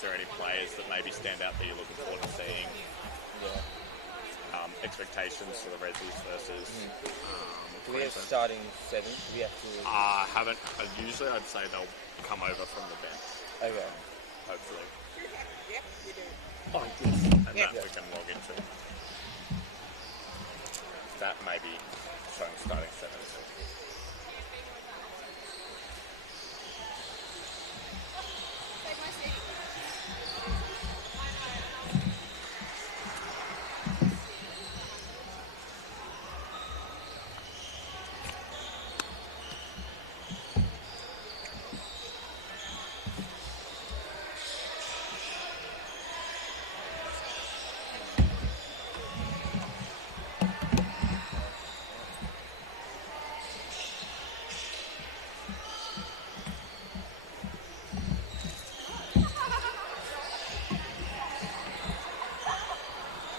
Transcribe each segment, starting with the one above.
is there any players that maybe stand out that you're looking forward to seeing? Yeah. Expectations for the Reddies versus... Do we have starting 7? Do we have to... Haven't. Usually I'd say they'll come over from the bench. Okay. Hopefully. Yep, you do. Oh, yes. And that we can log into. That may be showing starting 7.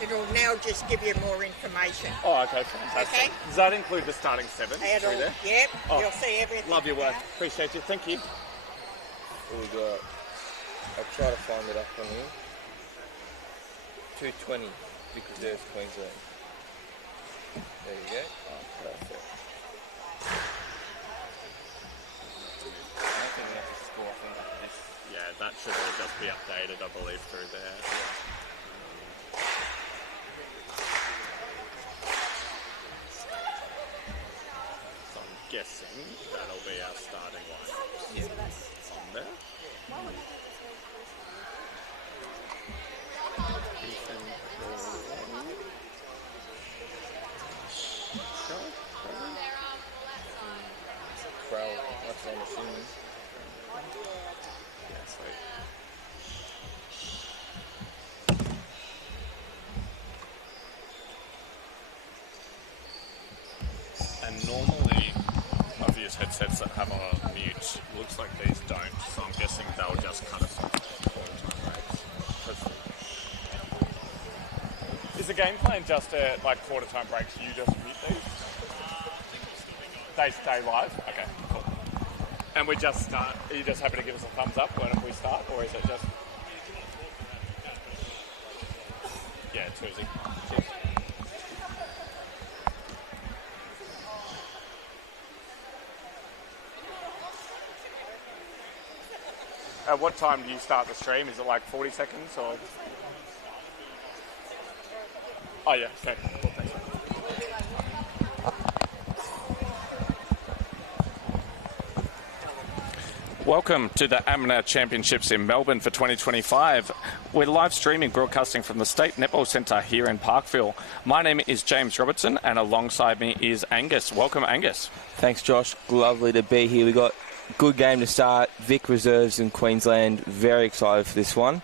It'll now just give you more information. Oh, okay, fantastic. Okay. Does that include the starting 7 It'll, through there? yep, Oh, you'll see everything. Love your work. now. Appreciate you. Thank you. We got... I'll try to find it up on here. 220, because there's Queensland. There you go. Oh, perfect. I don't think we have to score. I think this. Yeah, that should all just be updated, I believe, through there. So I'm guessing that'll be our starting lineups. Yeah. On there. Ethan, Crowd. That's what I'm assuming. yeah, sweet. And normally, I've used headsets that have a mute. Looks like these don't, so I'm guessing they'll just cut us off quarter time breaks. Is the game plan just at like quarter time breaks? You just mute these? They stay live? Okay, cool. And we just start. Are you just happy to give us a thumbs up when we start, or is it just? Yeah, it's easy. Cheers. At what time do you start the stream? Is it like 40 seconds or? Oh yeah, okay. Cool, thanks. Welcome to the Amateur Championships in Melbourne for 2025. We're live streaming, broadcasting from the State Netball Centre here in Parkville. My name is James Robertson, and alongside me is Angus. Welcome, Angus. Thanks, Josh. Lovely to be here. We got a good game to start. Vic Reserves in Queensland. Very excited for this one.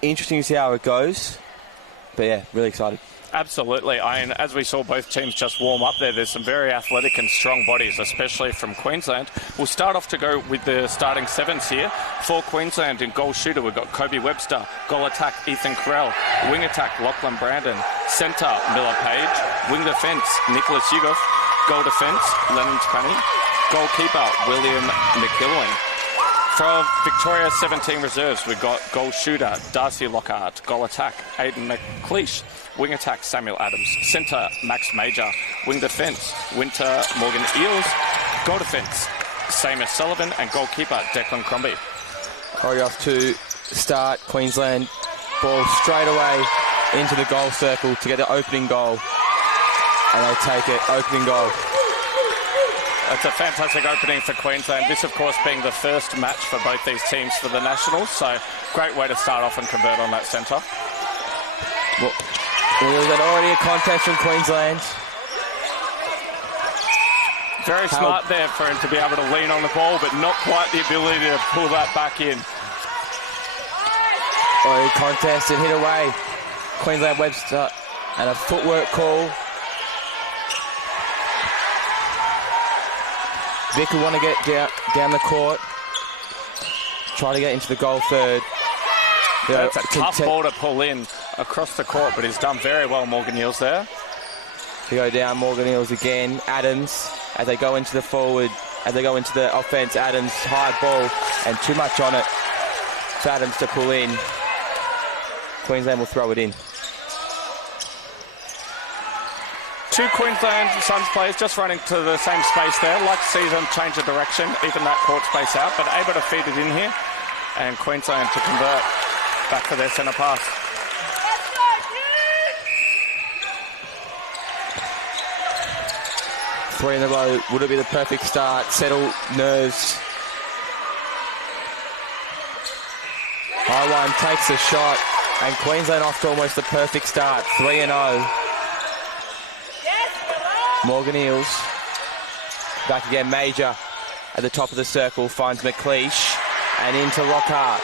Interesting to see how it goes. But yeah, really excited. Absolutely. As we saw both teams just warm up there's some very athletic and strong bodies, especially from Queensland. We'll start off to go with the starting 7s here. For Queensland, in goal shooter, we've got Kobe Webster. Goal attack, Ethan Carell. Wing attack, Lachlan Brandon. Centre, Miller Page. Wing defence, Nicholas Yugoff. Goal defence, Lennon Cunny. Goalkeeper, William McIlwain. For Victoria 17 reserves, we've got goal shooter, Darcy Lockhart. Goal attack, Aidan McLeish. Wing attack, Samuel Adams. Centre, Max Major. Wing defence, Winter Morgan Eels. Goal defence, Seamus Sullivan. And goalkeeper, Declan Crombie. Corey off to start. Queensland ball straight away into the goal circle to get the opening goal. And they take it. Opening goal. That's a fantastic opening for Queensland. This, of course, being the first match for both these teams for the Nationals. So, great way to start off and convert on that centre. Well, there's already a contest from Queensland. Very smart there for him to be able to lean on the ball, but not quite the ability to pull that back in. Already contest and hit away. Queensland Webster and a footwork call. Vic will want to get down the court. Try to get into the goal third. That's a tough ball to pull in across the court, but he's done very well, Morgan Eels there. To go down, Morgan Eels again. Adams, as they go into the forward, as they go into the offense, Adams, high ball, and too much on it. for Adams to pull in. Queensland will throw it in. Two Queensland Suns players just running to the same space there. Like to see them change of direction, even that court space out, but able to feed it in here. And Queensland to convert back for their centre pass. Three in a row. Would it be the perfect start? Settle, nerves. Highline takes a shot, and Queensland off to almost the perfect start. 3-0. Morgan Eels. Back again, Major at the top of the circle, finds McLeish, and into Lockhart.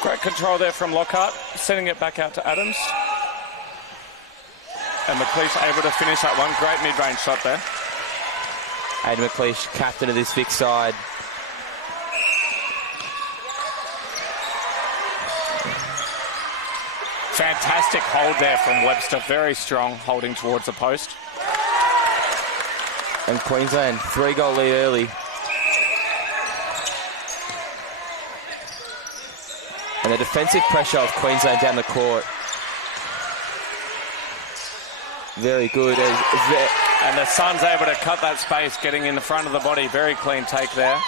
Great control there from Lockhart, sending it back out to Adams. And McLeish able to finish that one. Great mid-range shot there. Aidan McLeish, captain of this Vic side. Fantastic hold there from Webster. Very strong holding towards the post. And Queensland, 3-goal lead early. And the defensive pressure of Queensland down the court. Very good. And the Suns able to cut that space, getting in the front of the body. Very clean take there.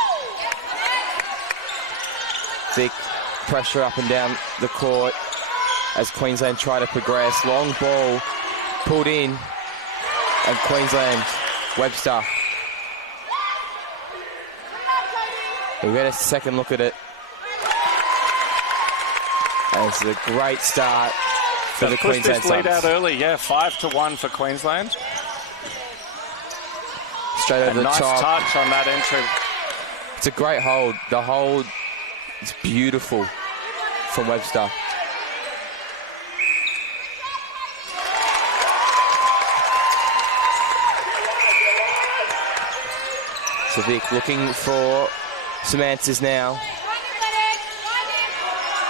Vic, pressure up and down the court as Queensland try to progress. Long ball pulled in, and Queensland, Webster. We get a second look at it. And it's a great start for the Queensland Suns. Lead out early, yeah, 5-1 for Queensland. Straight over the nice top. Touch on that entry. It's a great hold. The hold is beautiful from Webster. So Vic looking for some answers now.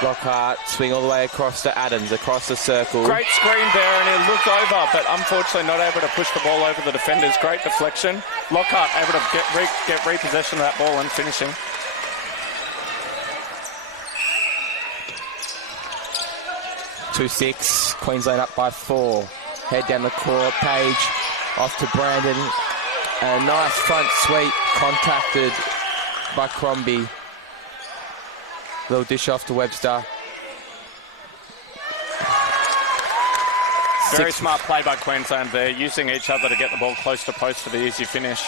Lockhart, swing all the way across to Adams, across the circle. Great screen there, and he looked over, but unfortunately not able to push the ball over the defenders. Great deflection. Lockhart able to get repossession of that ball and finishing. (2-6), Queensland up by 4. Head down the court, Page off to Brandon. And a nice front sweep, contacted by Crombie. Little dish off to Webster. Very smart play by Queensland there, using each other to get the ball close to post for the easy finish.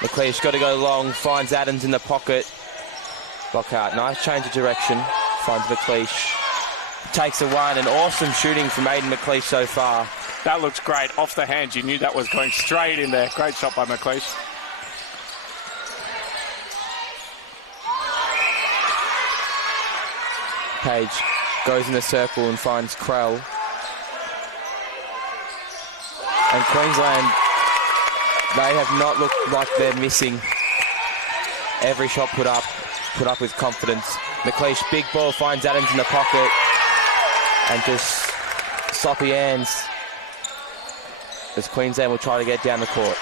McLeish got to go long, finds Adams in the pocket. Lockhart, nice change of direction, finds McLeish. Takes a one, and awesome shooting from Aidan McLeish so far. That looks great. Off the hand, you knew that was going straight in there. Great shot by McLeish. Page goes in the circle and finds Krell. And Queensland, they have not looked like they're missing. Every shot put up with confidence. McLeish, big ball, finds Adams in the pocket. And just sloppy hands as Queensland will try to get down the court.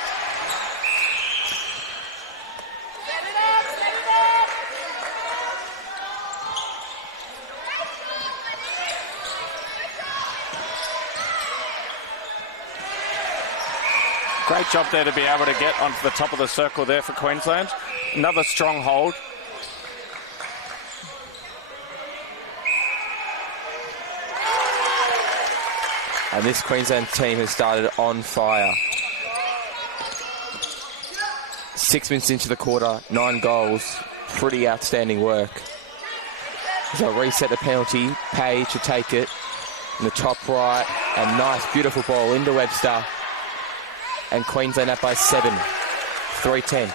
Great job there to be able to get onto the top of the circle there for Queensland. Another strong hold. And this Queensland team has started on fire. 6 minutes into the quarter, 9 goals. Pretty outstanding work. So reset the penalty, Page to take it in the top right. And nice, beautiful ball into Webster. And Queensland up by 7. 3-10.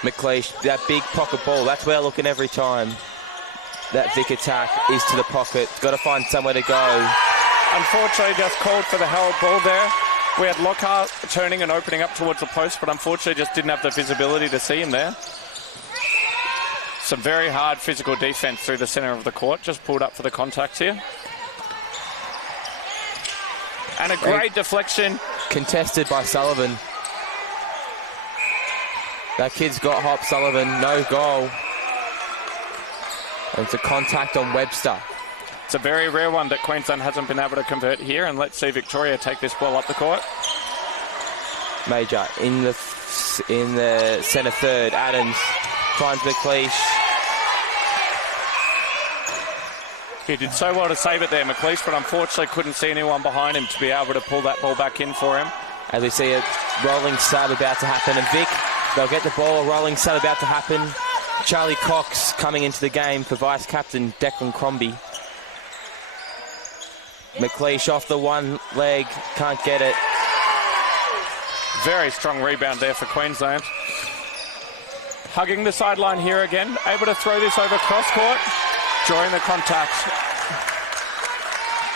McLeish, that big pocket ball, that's where they're looking every time. That Vic attack is to the pocket. Got to find somewhere to go. Unfortunately, just called for the held ball there. We had Lockhart turning and opening up towards the post, but unfortunately just didn't have the visibility to see him there. Some very hard physical defense through the centre of the court. Just pulled up for the contact here. And a great deflection. Contested by Sullivan. That kid's got hop. Sullivan, no goal. And it's a contact on Webster. It's a very rare one that Queensland hasn't been able to convert here, and let's see Victoria take this ball up the court. Major in the centre third. Adams finds McLeish. He did so well to save it there, McLeish, but unfortunately couldn't see anyone behind him to be able to pull that ball back in for him. As we see a rolling sub about to happen, and Vic, they'll get the ball. A rolling sub about to happen. Charlie Cox coming into the game for vice-captain Declan Crombie. McLeish off the one leg, can't get it. Very strong rebound there for Queensland. Hugging the sideline here again, able to throw this over cross-court, drawing the contact.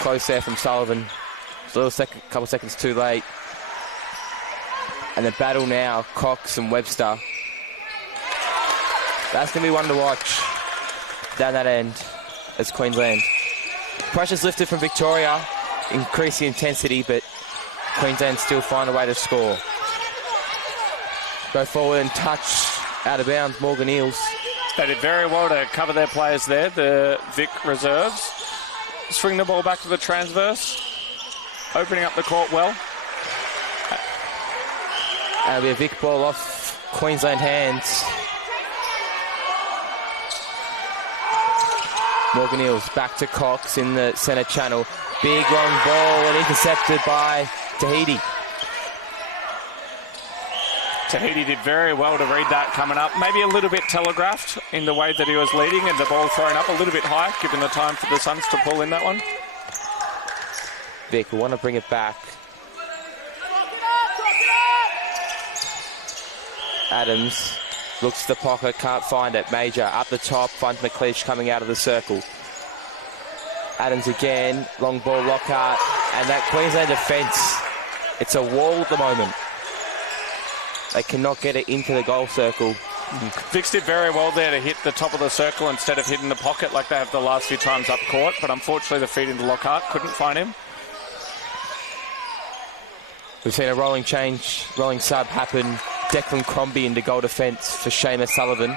Close there from Sullivan. It's a little couple seconds too late. And the battle now, Cox and Webster. That's going to be one to watch down that end as Queensland. Pressure's lifted from Victoria, increase the intensity, but Queensland still find a way to score. Go forward and touch out of bounds, Morgan Eels. They did very well to cover their players there, the Vic reserves. Swing the ball back to the transverse, opening up the court well. That'll be a Vic ball off Queensland hands. Morgan Eels back to Cox in the centre channel. Big long ball and intercepted by Tahiti. Tahiti did very well to read that coming up. Maybe a little bit telegraphed in the way that he was leading, and the ball thrown up a little bit high, given the time for the Suns to pull in that one. Vic will want to bring it back. Adams looks to the pocket, can't find it. Major up the top, finds McLeish coming out of the circle. Adams again, long ball, Lockhart, and that Queensland defence, it's a wall at the moment. They cannot get it into the goal circle. Vicks did very well there to hit the top of the circle instead of hitting the pocket like they have the last few times up court, but unfortunately the feed into Lockhart couldn't find him. We've seen a rolling sub happen. Declan Crombie into goal defence for Seamus Sullivan.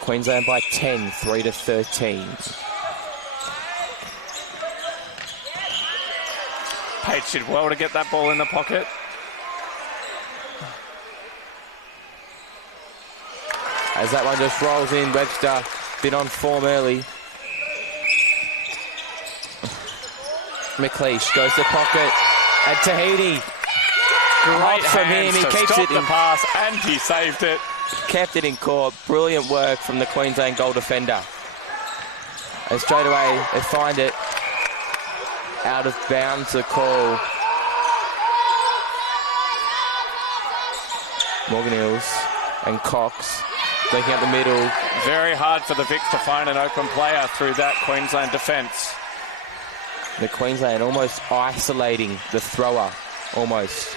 Queensland by 10, 3-13. Page did well to get that ball in the pocket. As that one just rolls in, Webster been on form early. McLeish goes to pocket, and Tahiti. Great from him, he keeps it the pass, and he saved it. Kept it in court. Brilliant work from the Queensland goal defender. And straight away, they find it out of bounds, the call. Morgan Eels and Cox linking up the middle. Very hard for the Vics to find an open player through that Queensland defence. The Queensland almost isolating the thrower, almost.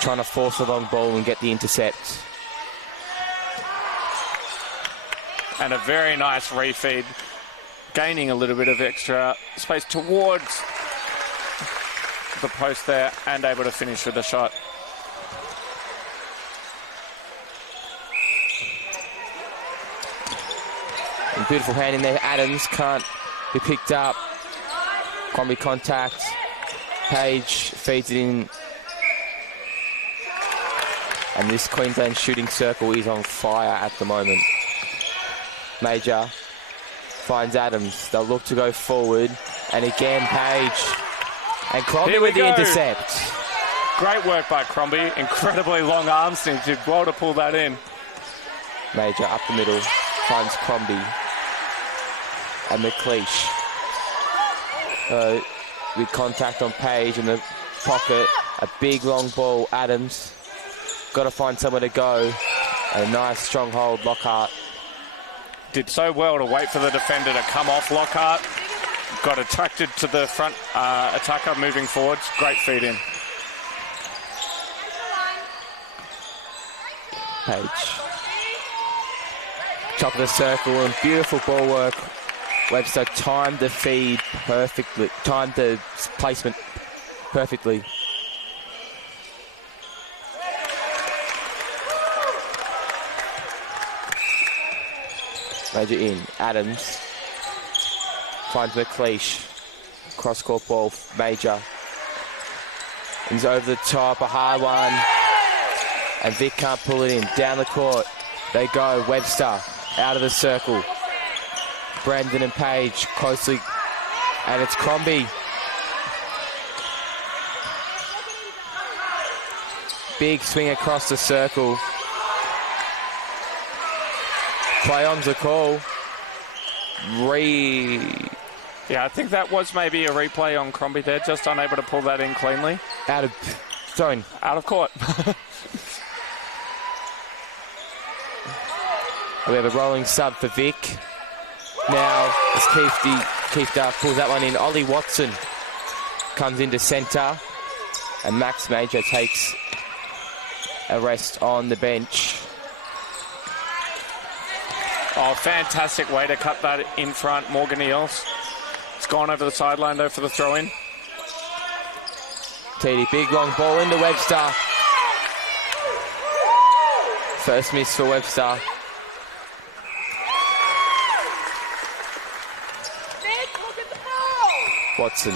Trying to force a long ball and get the intercept. And a very nice refeed, gaining a little bit of extra space towards the post there and able to finish with a shot. And beautiful hand in there. Adams can't be picked up. Crombie contact. Page feeds it in. And this Queensland shooting circle is on fire at the moment. Major finds Adams. They'll look to go forward. And again, Page. And Crombie with the intercept. Great work by Crombie. Incredibly long arms, and he did well to pull that in. Major up the middle. Finds Crombie. And McLeish. With contact on Page in the pocket. A big long ball. Adams. Got to find somewhere to go. A nice strong hold. Lockhart. Did so well to wait for the defender to come off Lockhart. Got attracted to the front attacker moving forwards. Great feed in. Page. Top of the circle and beautiful ball work Webster timed the feed perfectly, timed the placement perfectly. Major in. Adams finds McLeish. Cross-court ball, Major. He's over the top, a hard one. And Vic can't pull it in. Down the court, they go. Webster out of the circle. Brandon and Page closely. And it's Crombie. Big swing across the circle. Play on's a call. Yeah, I think that was maybe a replay on Crombie there, just unable to pull that in cleanly. Out of zone. Out of court. We have a rolling sub for Vic. Now, as Keith pulls that one in, Ollie Watson comes into centre, and Max Major takes a rest on the bench. Oh, fantastic way to cut that in front. Morgan Eels. It's gone over the sideline, though, for the throw-in. TD, big long ball into Webster. First miss for Webster. Watson.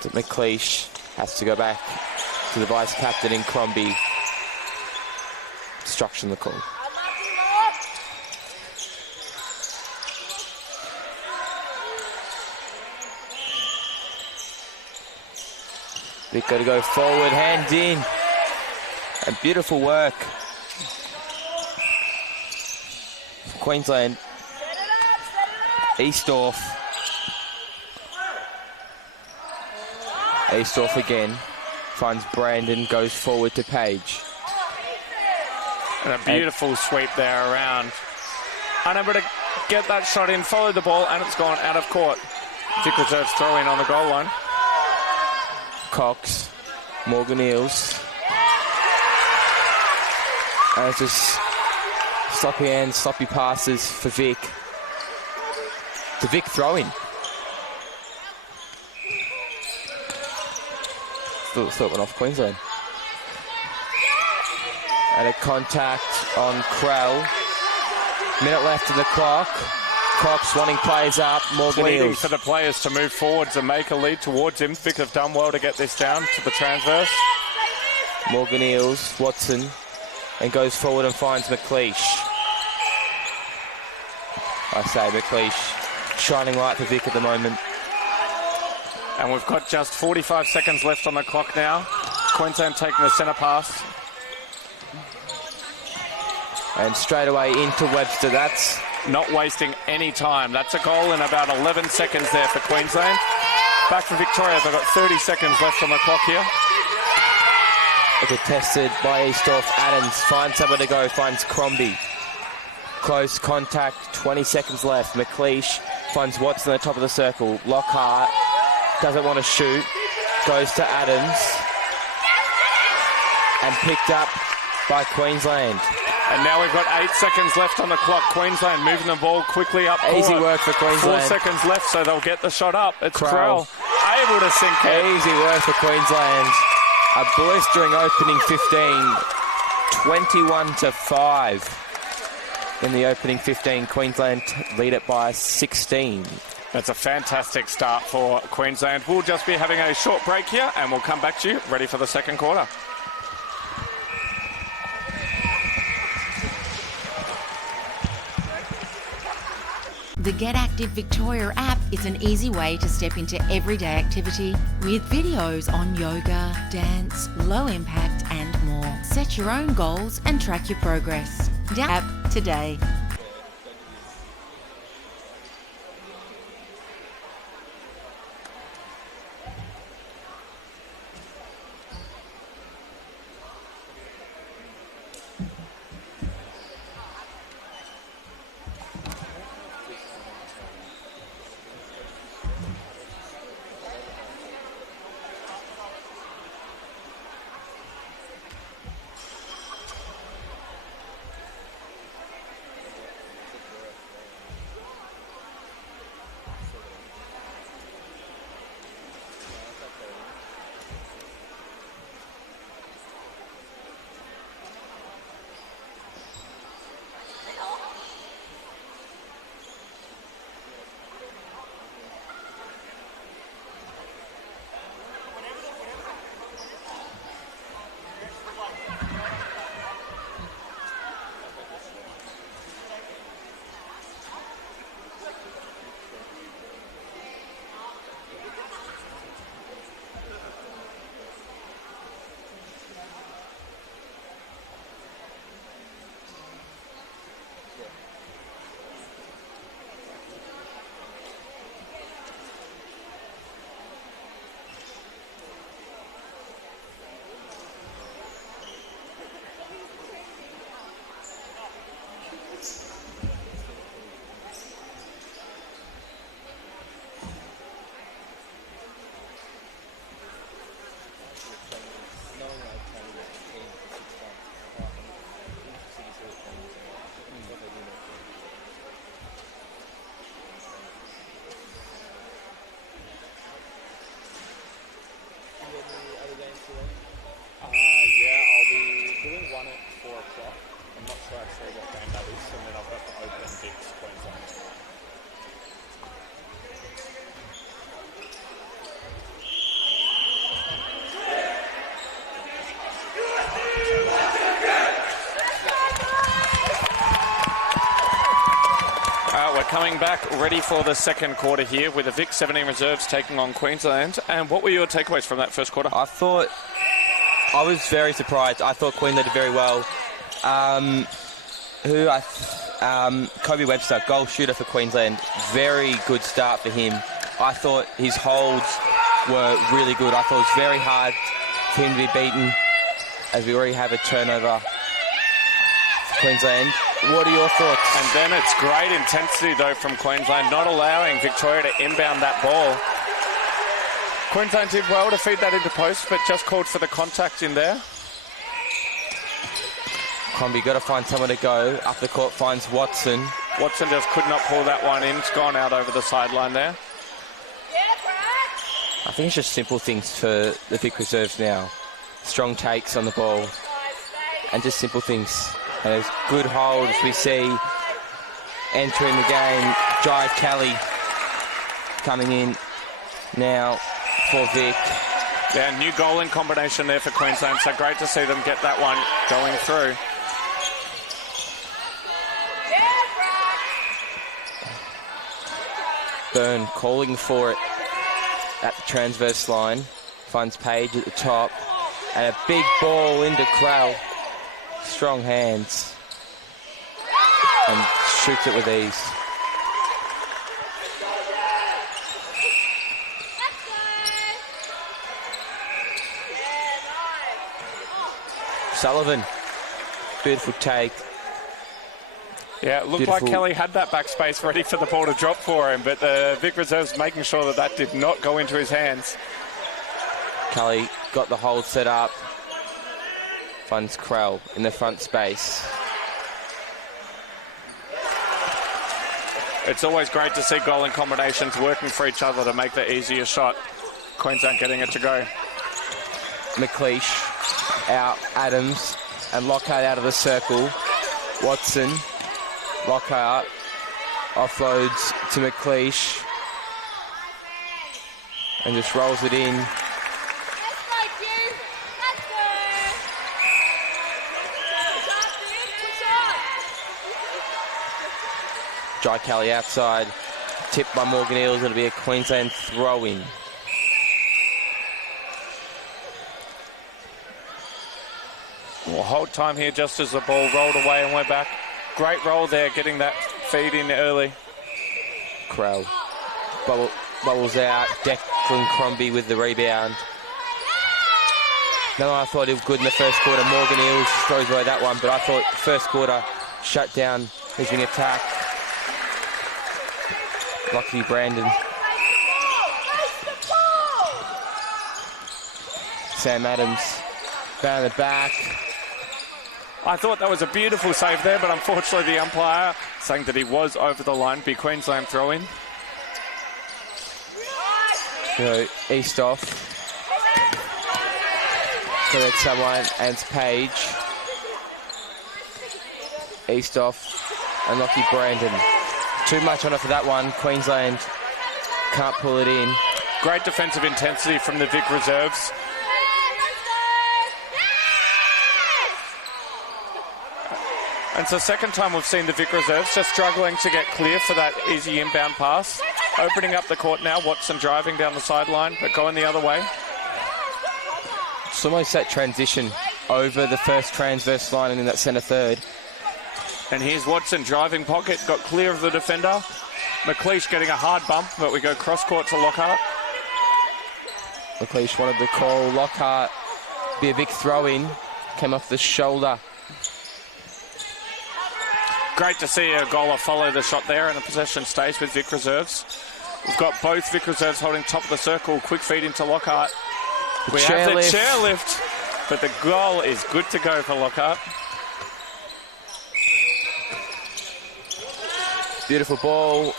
To McLeish. Has to go back to the vice-captain in Crombie. Obstruction the call. Vic got to go forward, hand in. And beautiful work. Queensland. Eastorf. Eastorf again. Finds Brandon, goes forward to Page. And a beautiful sweep there around. Unable to get that shot in, follow the ball, and it's gone out of court. Vic Reserves throw in on the goal line. Cox, Morgan Eels. And it's just sloppy hands, sloppy passes for Vic. To Vic throwing. Thought went off Queensland. And a contact on Krell. Minute left of the clock. Cox wanting players up. Morgan Pleading Eels. for the players to move forwards and make a lead towards him. Vic have done well to get this down to the transverse. Morgan Eels, Watson, and goes forward and finds McLeish. I say McLeish, shining light for Vic at the moment. And we've got just 45 seconds left on the clock now. Queensland taking the centre pass. And straight away into Webster. That's not wasting any time. That's a goal in about 11 seconds there for Queensland. Back for Victoria. They've got 30 seconds left on the clock here. Contested by Eastorf. Adams finds somewhere to go, finds Crombie. Close contact, 20 seconds left. McLeish finds Watson at the top of the circle. Lockhart doesn't want to shoot. Goes to Adams. And picked up by Queensland. And now we've got 8 seconds left on the clock. Queensland moving the ball quickly up court. Easy work for Queensland. 4 seconds left, so they'll get the shot up. It's Krell able to sink it. Easy work for Queensland. A blistering opening 15. 21-5. In the opening 15, Queensland lead it by 16. That's a fantastic start for Queensland. We'll just be having a short break here, and we'll come back to you ready for the second quarter. The Get Active Victoria app is an easy way to step into everyday activity with videos on yoga, dance, low impact and more. Set your own goals and track your progress. Download the app today. actually what game that is, and then I've got the Open Vics Queensland. We're coming back ready for the second quarter here with the Vic 17 reserves taking on Queensland. And what were your takeaways from that first quarter? I was very surprised. I thought Queensland did very well. Kobe Webster, goal shooter for Queensland, very good start for him. I thought his holds were really good. I thought it was very hard for him to be beaten, as we already have a turnover for Queensland. What are your thoughts? And then it's great intensity, though, from Queensland, not allowing Victoria to inbound that ball. Queensland did well to feed that into post, but just called for the contact in there. Crombie got to find someone to go. Up the court finds Watson. Watson just could not pull that one in. It's gone out over the sideline there. I think it's just simple things for the Vic reserves now. Strong takes on the ball. And just simple things. And there's good holds we see entering the game. Jai Kelly coming in now for Vic. Yeah, new goal in combination there for Queensland. So great to see them get that one going through. Byrne calling for it at the transverse line. Finds Page at the top. And a big ball into Crowell. Strong hands. And shoots it with ease. Sullivan. Beautiful take. Yeah, it looked Beautiful. like Kelly had that back space ready for the ball to drop for him, but the Vic reserves making sure that that did not go into his hands. Kelly got the hold set up. Finds Krell in the front space. It's always great to see goal in combinations working for each other to make the easier shot. Queensland getting it to go. McLeish out, Adams, and Lockhart out of the circle. Watson, Lockhart offloads to McLeish and just rolls it in. Jai Kelly outside, tipped by Morgan Eels. It'll be a Queensland throw-in. Well, hold time here just as the ball rolled away and we're back. Great roll there, getting that feed in early. Krell bubbles out. Declan Crombie with the rebound. No, I thought he was good in the first quarter. Morgan Eels throws away that one, but I thought first quarter shut down his wing attack. Lucky Brandon. Sam Adams found the back. I thought that was a beautiful save there, but unfortunately the umpire saying that he was over the line. Be Queensland throw-in. So East off. So that's someone, and it's Page. East off, and Lucky Brandon. Too much on it for that one. Queensland can't pull it in. Great defensive intensity from the Vic reserves. And it's the second time we've seen the Vic reserves just struggling to get clear for that easy inbound pass. Opening up the court now. Watson driving down the sideline, but going the other way. It's almost that transition over the first transverse line and in that centre third. And here's Watson driving pocket, got clear of the defender. McLeish getting a hard bump, but we go cross court to Lockhart. McLeish wanted to call Lockhart. Be a big throw-in. Came off the shoulder. Great to see a goaler follow the shot there, and the possession stays with Vic reserves. We've got both Vic reserves holding top of the circle. Quick feed into Lockhart. We have the chairlift, but the goal is good to go for Lockhart. Beautiful ball.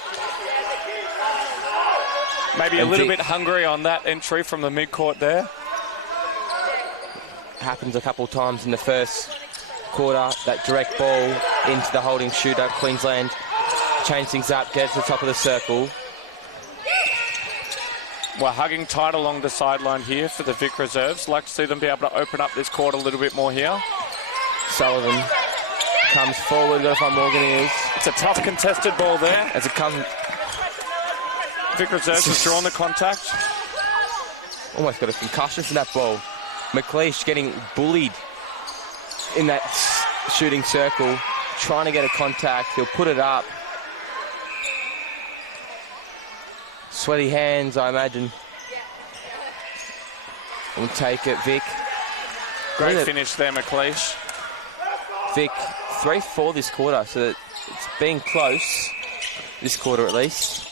Maybe a little bit hungry on that entry from the mid-court there. Happens a couple of times in the first quarter. That direct ball into the holding shooter. Queensland change things up, get to the top of the circle. We're hugging tight along the sideline here for the Vic reserves. Like to see them be able to open up this court a little bit more here. Sullivan comes forward, got to find Morgan Eels. It's a tough contested ball there. As it comes... Vic reserves has drawn the contact. Almost got a concussion from that ball. McLeish getting bullied in that shooting circle, trying to get a contact. He'll put it up. Sweaty hands, I imagine. We'll take it, Vic. Great finish there, McLeish. Vic, 3-4 this quarter, so it's been close, this quarter at least.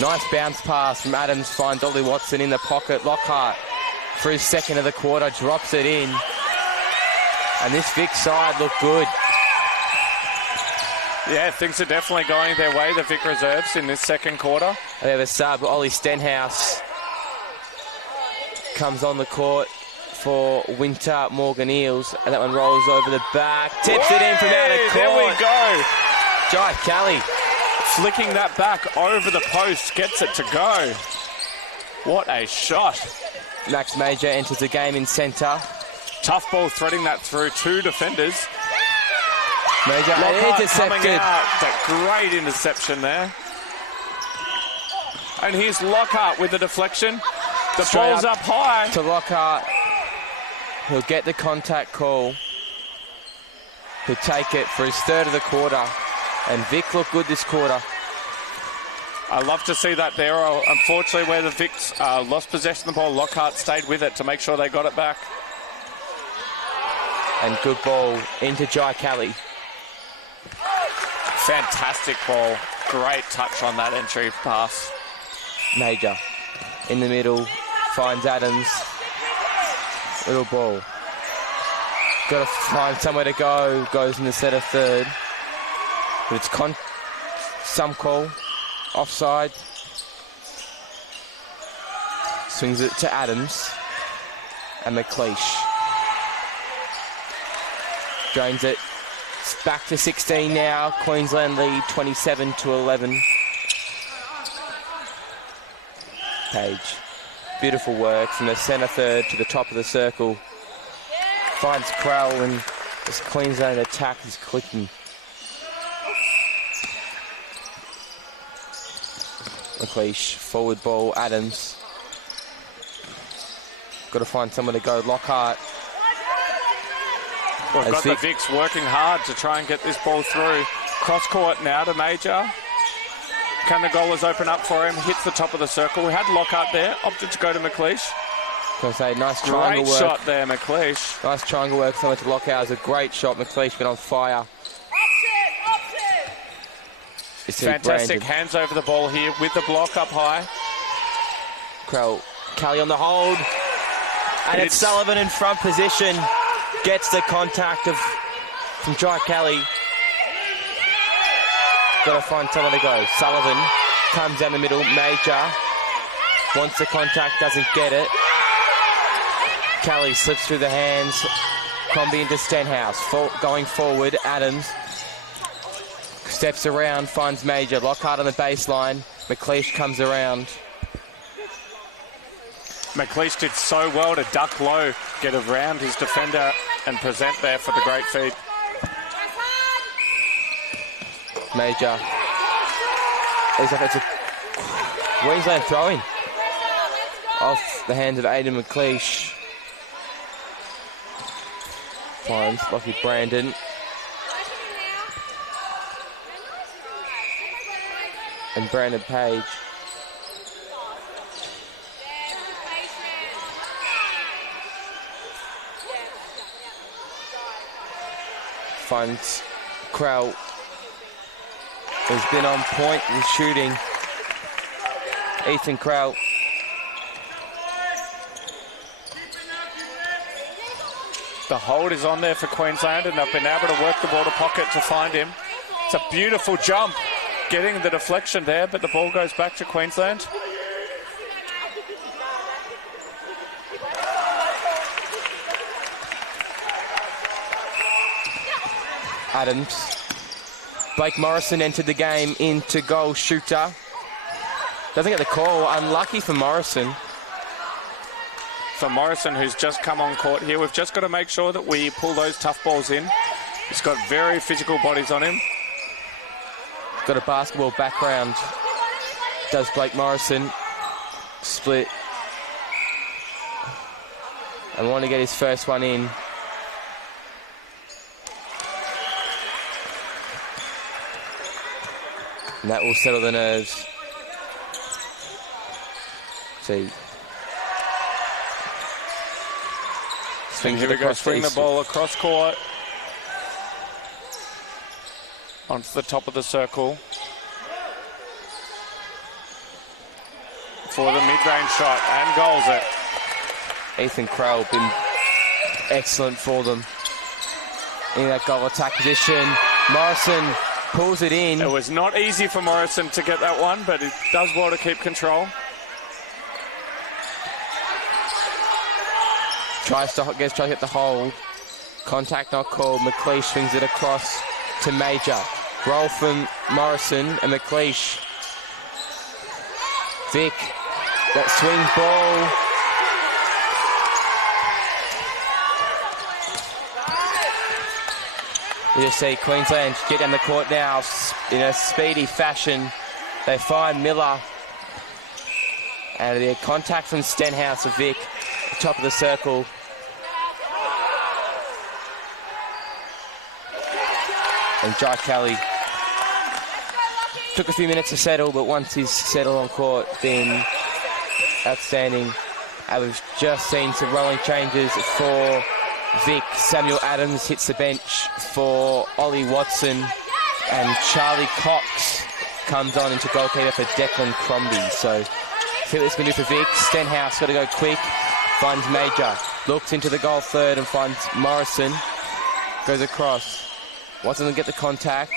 Nice bounce pass from Adams, finds Ollie Watson in the pocket. Lockhart for his second of the quarter, drops it in. And this Vic side look good. Yeah, things are definitely going their way, the Vic reserves, in this second quarter. They have a sub, Ollie Stenhouse comes on the court for Winter Morgan Eels, and that one rolls over the back, tips it in from out of court. There we go. Jai Kelly flicking that back over the post, gets it to go. What a shot. Max Major enters the game in centre. Tough ball threading that through two defenders. Major Lockhart intercepted. coming out. That great interception there. And here's Lockhart with the deflection. The Straight ball's up high. To Lockhart. He'll get the contact call. He'll take it for his third of the quarter. And Vic looked good this quarter. I love to see that there. Unfortunately, where the Vics lost possession of the ball, Lockhart stayed with it to make sure they got it back. And good ball into Jai Kelly. Fantastic ball. Great touch on that entry pass. Major in the middle, finds Adams. Little ball. Got to find somewhere to go. Goes in the set of third. But it's some call. Offside. Swings it to Adams. And McLeish. Drains it. It's back to 16 now. Queensland lead 27-11. Page. Beautiful work from the centre third to the top of the circle. Finds Krell, and this Queensland attack is clicking. McLeish, forward ball, Adams. Got to find someone to go. Lockhart. We've got the Vics working hard to try and get this ball through. Cross court now to Major. Can the goalers open up for him? Hits the top of the circle. We had Lockhart there. Opted to go to McLeish. Can I say, nice triangle great work. Shot there, McLeish. Nice triangle work. Someone to Lockhart. It was a great shot. McLeish been on fire. Fantastic hands over the ball here with the block up high. Krell, Kelly on the hold. And it's Sullivan in front position. Gets the contact from Jai Kelly. Got to find someone to go. Sullivan comes down the middle. Major wants the contact, doesn't get it. Kelly slips through the hands. Crombie into Stenhouse. Going forward, Adams steps around, finds Major. Lockhart on the baseline. McLeish comes around. McLeish did so well to duck low, get around his defender and present there for the great feed. Major. It's a Queensland throwing off the hands of Aidan McLeish. Finds lucky Brandon. And Brandon Page. Finds Krell, who's been on point with shooting. Ethan Krell. The hold is on there for Queensland, and they've been able to work the ball to pocket to find him. It's a beautiful jump, getting the deflection there, but the ball goes back to Queensland. Adams. Blake Morrison entered the game into goal shooter. Doesn't get the call. Unlucky for Morrison. For Morrison, who's just come on court here, we've just got to make sure that we pull those tough balls in. He's got very physical bodies on him. Got a basketball background. Does Blake Morrison. Split. And want to get his first one in. And that will settle the nerves. See. And here we go, swing the ball across court. Onto the top of the circle. For the mid-range shot, and goals it. Ethan Crowell been excellent for them in that goal attack position. Morrison pulls it in. It was not easy for Morrison to get that one, but he does well to keep control. Tries to get the hold. Contact not called. McLeish swings it across to Major. Roll from Morrison and McLeish. Vic, that swing ball. We just see Queensland get down the court now in a speedy fashion. They find Miller. And the contact from Stenhouse of Vic, top of the circle. And Jai Kelly took a few minutes to settle, but once he's settled on court, then outstanding. And we've just seen some rolling changes for Vic. Samuel Adams hits the bench for Ollie Watson, and Charlie Cox comes on into goalkeeper for Declan Crombie. So see what this can do for Vic. Stenhouse got to go quick, finds Major, looks into the goal third and finds Morrison, goes across. Watson will get the contact,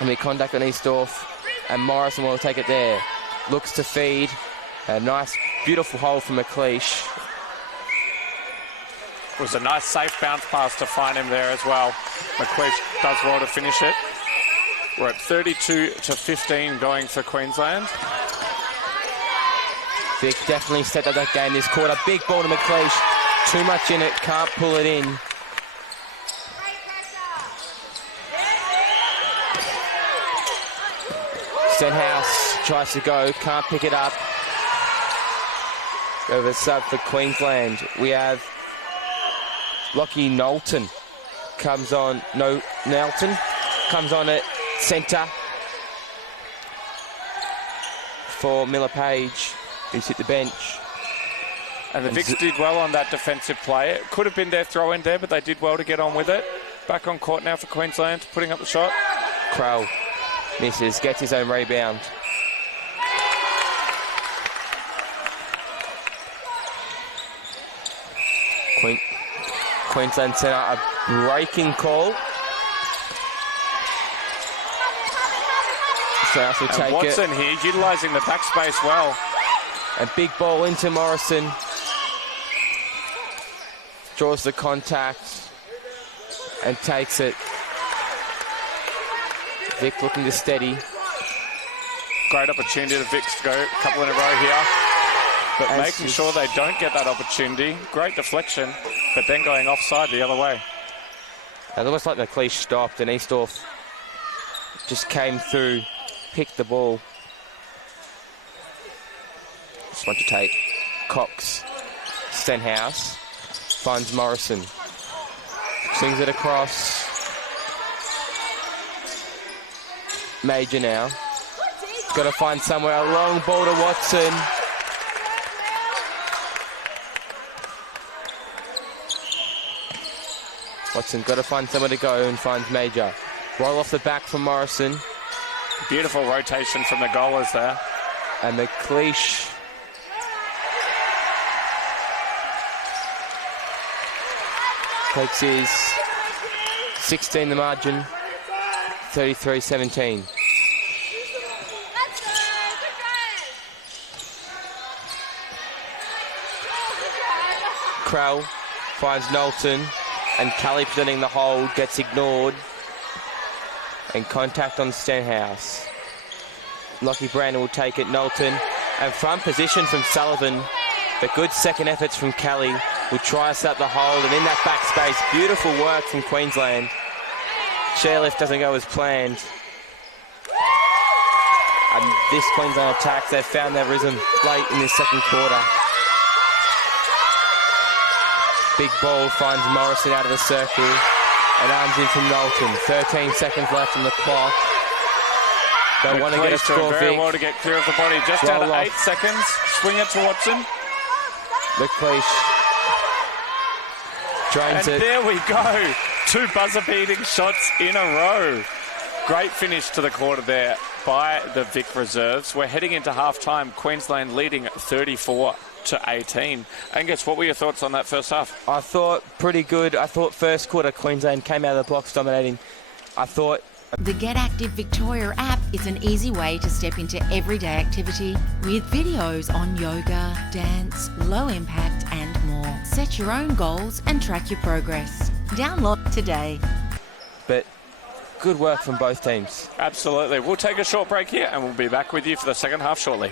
and the contact on Eastorf, and Morrison will take it there. Looks to feed, a nice, beautiful hole from McLeish. It was a nice, safe bounce pass to find him there as well. McLeish does well to finish it. We're at 32-15 going for Queensland. Vic definitely stepped up that game this quarter. Big ball to McLeish. Too much in it, can't pull it in. Stenhouse tries to go, can't pick it up. Over sub for Queensland. We have Lockie Knowlton comes on. No, Knowlton comes on at centre for Miller Page, who's hit the bench. And the Vics did well on that defensive play. It could have been their throw in there, but they did well to get on with it. Back on court now for Queensland, putting up the shot. Krell misses, gets his own rebound. Queensland sent out a breaking call. So will take Watson it. here, utilising the backspace well. A big ball into Morrison. Draws the contact and takes it. Vic looking to steady. Great opportunity to Vics to go a couple in a row here. But making sure they don't get that opportunity. Great deflection, but then going offside the other way. It looks like McLeish stopped and Eastorf just came through, picked the ball. Just want to take Cox. Stenhouse finds Morrison. Swings it across. Major now. Got to find somewhere. A long ball to Watson. Watson got to find somewhere to go and finds Major. Roll off the back from Morrison. Beautiful rotation from the goalers there. And McLeish takes his 16 the margin, 33-17. Krell finds Knowlton, and Kelly presenting the hold, gets ignored. and contact on Stenhouse. Lockie Brandon will take it. Knowlton and front position from Sullivan. The good second efforts from Kelly will try us up the hold, and in that back space, beautiful work from Queensland. Chairlift doesn't go as planned. And this Queensland attack, they've found their rhythm late in this second quarter. Big ball finds Morrison out of the circle and arms in from Knowlton. 13 seconds left on the clock. They want to get a score, very Vic. well to get clear of the body. Just Roll out of off. 8 seconds. Swing it to Watson. McLeish drains And it. there we go. 2 buzzer-beating shots in a row. Great finish to the quarter there by the Vic reserves. We're heading into half-time. Queensland leading 34-18. Angus, what were your thoughts on that first half? I thought pretty good. I thought first quarter Queensland came out of the blocks dominating. I thought The Get Active Victoria app is an easy way to step into everyday activity with videos on yoga, dance, low impact and more. Set your own goals and track your progress. Download today. but good work from both teams. Absolutely. We'll take a short break here and we'll be back with you for the second half shortly.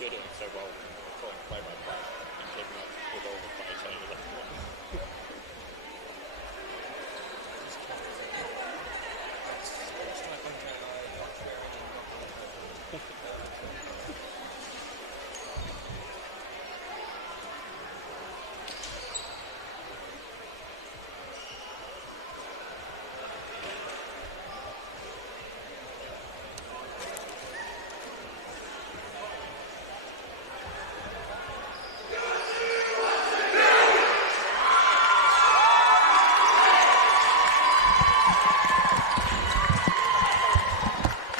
You're doing so well calling play-by-play and keeping up with all the plays over there.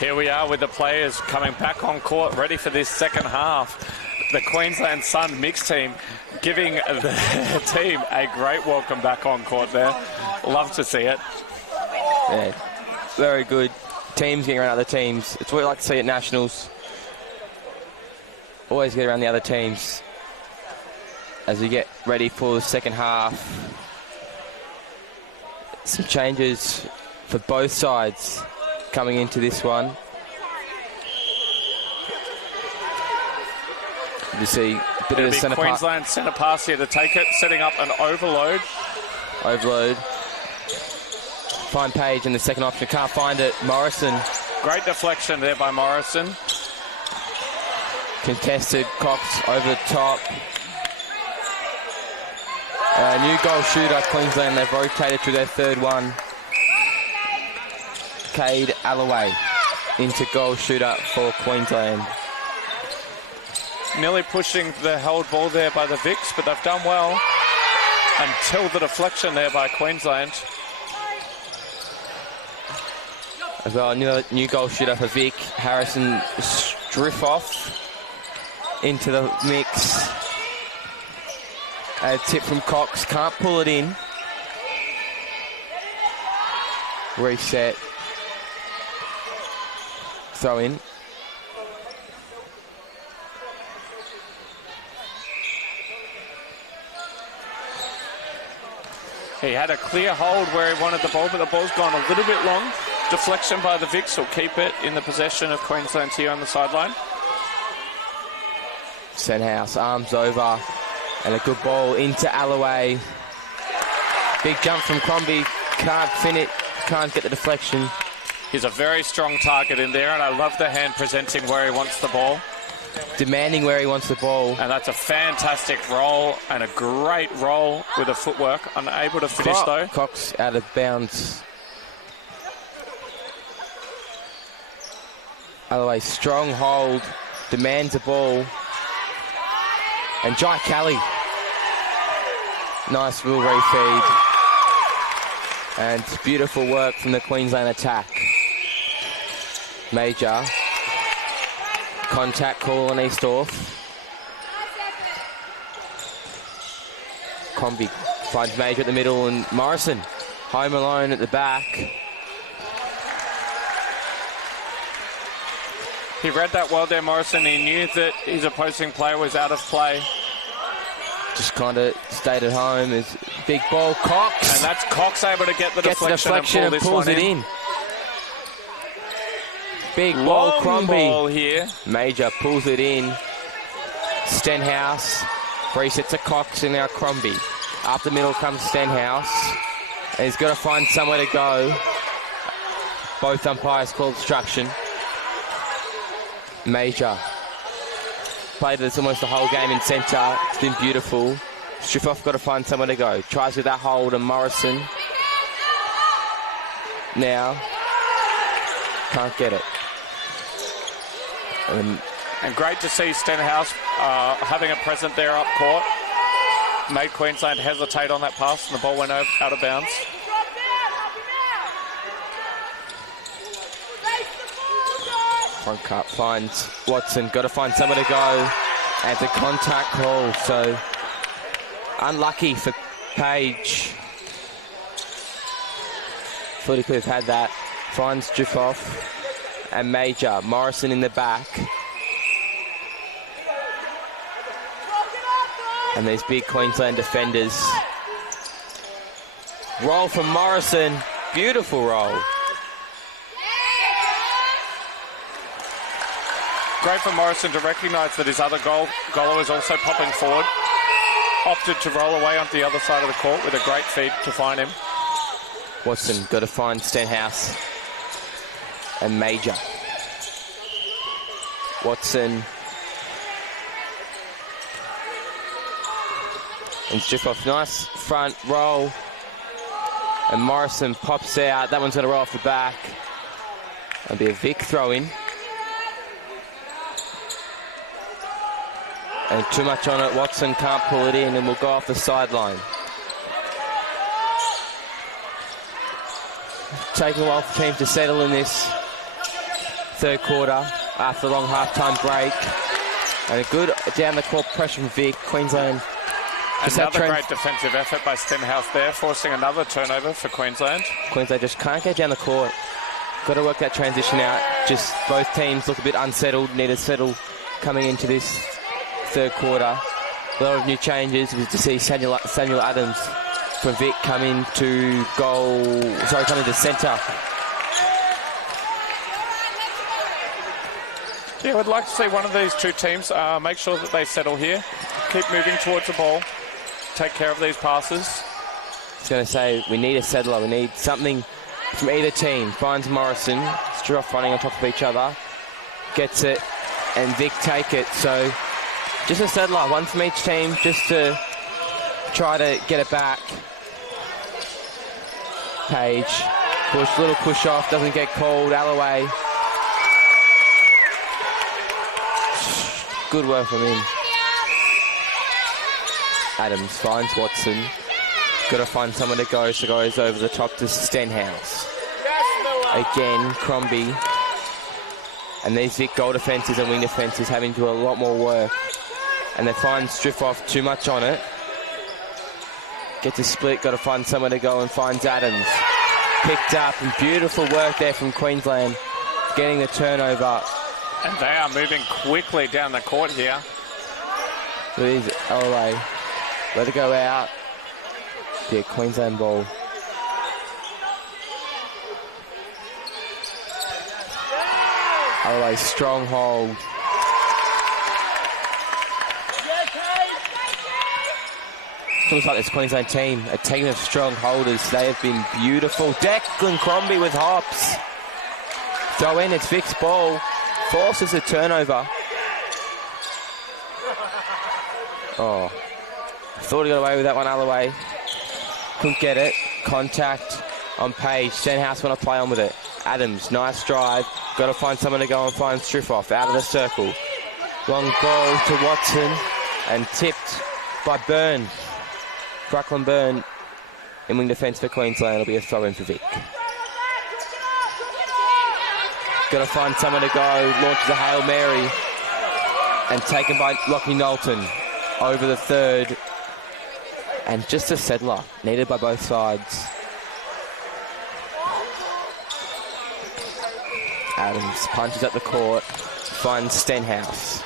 Here we are with the players coming back on court, ready for this second half. The Queensland Sun mixed team giving the team a great welcome back on court there. Love to see it. Yeah, very good. Teams getting around other teams. It's what we like to see at Nationals. Always get around the other teams as we get ready for the second half. Some changes for both sides coming into this one. You see a bit of a centre pass. Queensland centre pass here to take it, setting up an overload. Overload. Find Page in the second option. Can't find it. Morrison. Great deflection there by Morrison. Contested. Cox over the top. New goal shooter, Queensland. They've rotated to their third one. Cade Alloway into goal shooter for Queensland. Nearly pushing the held ball there by the Vics, but they've done well until the deflection there by Queensland. As well, new goal shooter for Vic. Harrison Strifoff into the mix. A tip from Cox, can't pull it in. Reset. Throw in. He had a clear hold where he wanted the ball, but the ball's gone a little bit long. Deflection by the Vics will keep it in the possession of Queensland here on the sideline. Stenhouse, arms over. And a good ball into Alloway. Big jump from Crombie. Can't fin it. Can't get the deflection. He's a very strong target in there, and I love the hand presenting where he wants the ball. Demanding where he wants the ball. And that's a fantastic roll and a great roll with the footwork. Unable to finish though. Cox out of bounds. Alloway, strong hold. Demands the ball. And Jai Kelly. Nice will refeed. And beautiful work from the Queensland attack. Major. Contact call on Eastorf. Crombie finds Major at the middle and Morrison home alone at the back. He read that well there, Morrison. He knew that his opposing player was out of play. Just kind of stayed at home. Is big ball, Cox. And that's Cox able to get the deflection and pulls it in. Big ball, Crombie. Ball here. Major pulls it in. Stenhouse. Resets to Cox and now Crombie. Up the middle comes Stenhouse. And he's got to find somewhere to go. Both umpires call obstruction. Major. Played this almost the whole game in centre. It's been beautiful. Strifoff got to find somewhere to go. Tries with that hold and Morrison. Now. Can't get it. And great to see Stenhouse having a present there up court. Made Queensland hesitate on that pass and the ball went out of bounds. Front cut finds Watson. Got to find somewhere to go. And the contact call. So unlucky for Page. Thought he could have had that. Finds Strifoff. And Major. Morrison in the back. And these big Queensland defenders. Roll from Morrison. Beautiful roll. Great for Morrison to recognise that his other goaler is also popping forward. Opted to roll away onto the other side of the court with a great feed to find him. Watson got to find Stenhouse. And Major. Watson. And Strifoff, nice front roll. And Morrison pops out. That one's going to roll off the back. That'll be a Vic throw in. And too much on it. Watson can't pull it in and will go off the sideline. Taking a while for teams to settle in this third quarter after a long half-time break. And a good down-the-court pressure from Vic. Queensland. Another great defensive effort by Stenhouse there, forcing another turnover for Queensland. Queensland just can't get down the court. Got to work that transition out. Just both teams look a bit unsettled, need to settle coming into this third quarter. A lot of new changes. It was to see Samuel Adams from Vic come into centre. Yeah, we'd like to see one of these two teams make sure that they settle here. Keep moving towards the ball. Take care of these passes. I was going to say, we need a settler. We need something from either team. Finds Morrison. Struff running on top of each other. Gets it. And Vic take it. So just a settler. One from each team just to try to get it back. Page. Little push off. Doesn't get called. Alloway. Good work from him. Adams finds Watson. Got to find someone to go, so goes over the top to Stenhouse. Again, Crombie. And these Vic goal defences and wing defences having to do a lot more work. And they find Strifoff too much on it. Gets a split, got to find someone to go and finds Adams. Picked up, and beautiful work there from Queensland. Getting the turnover. And they are moving quickly down the court here. With Alloway. Let it go out. Yeah, Queensland ball. Alloway, strong hold. Looks like this Queensland team, a team of strong holders. They have been beautiful. Declan Crombie with hops. Throw in, it's Vic's ball. Forces a turnover. Oh. Thought he got away with that one Alloway. Couldn't get it. Contact on Page. Stenhouse want to play on with it. Adams, nice drive. Got to find someone to go and find Strifoff out of the circle. Long ball to Watson and tipped by Byrne. Brooklyn Byrne in wing defence for Queensland. It'll be a throw in for Vic. Got to find someone to go. Launches a Hail Mary and taken by Lockie Knowlton over the third. And just a settler needed by both sides. Adams punches up the court, finds Stenhouse.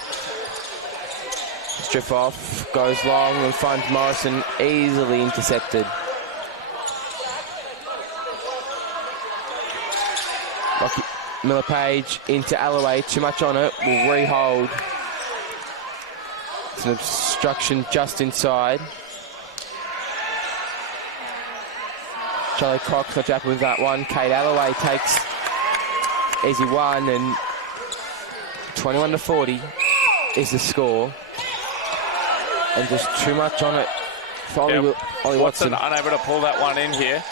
Strifoff goes long and finds Morrison, easily intercepted. Miller Page into Alloway, too much on it, will re-hold. It's an obstruction just inside. Charlie Cox got happy with that one. Kate Alloway takes easy one, and 21-40 is the score. And just too much on it for Ollie Watson. Unable to pull that one in here.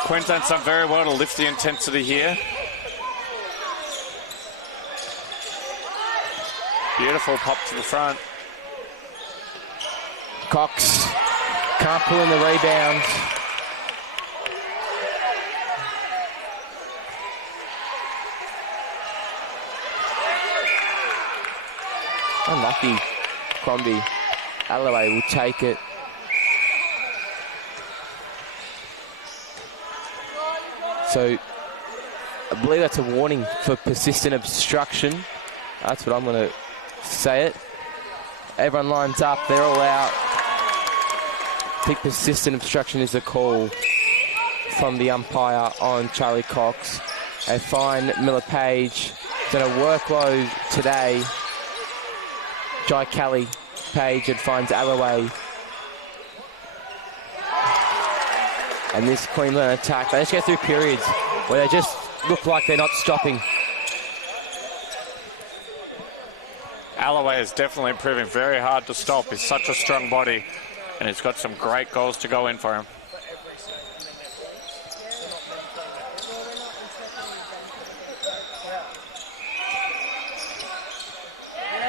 Queensland's done very well to lift the intensity here. Beautiful pop to the front. Cox can't pull in the rebound. Unlucky. Crombie. Alloway will take it. So I believe that's a warning for persistent obstruction. That's what I'm going to say it. Everyone lines up. They're all out. I think persistent obstruction is the call from the umpire on Charlie Cox. They find Miller Page. Done a workload today. Jai Kelly, Page, and finds Alloway. And this Queensland attack, they just go through periods where they just look like they're not stopping. Alloway is definitely proving very hard to stop. He's such a strong body, and he's got some great goals to go in for him.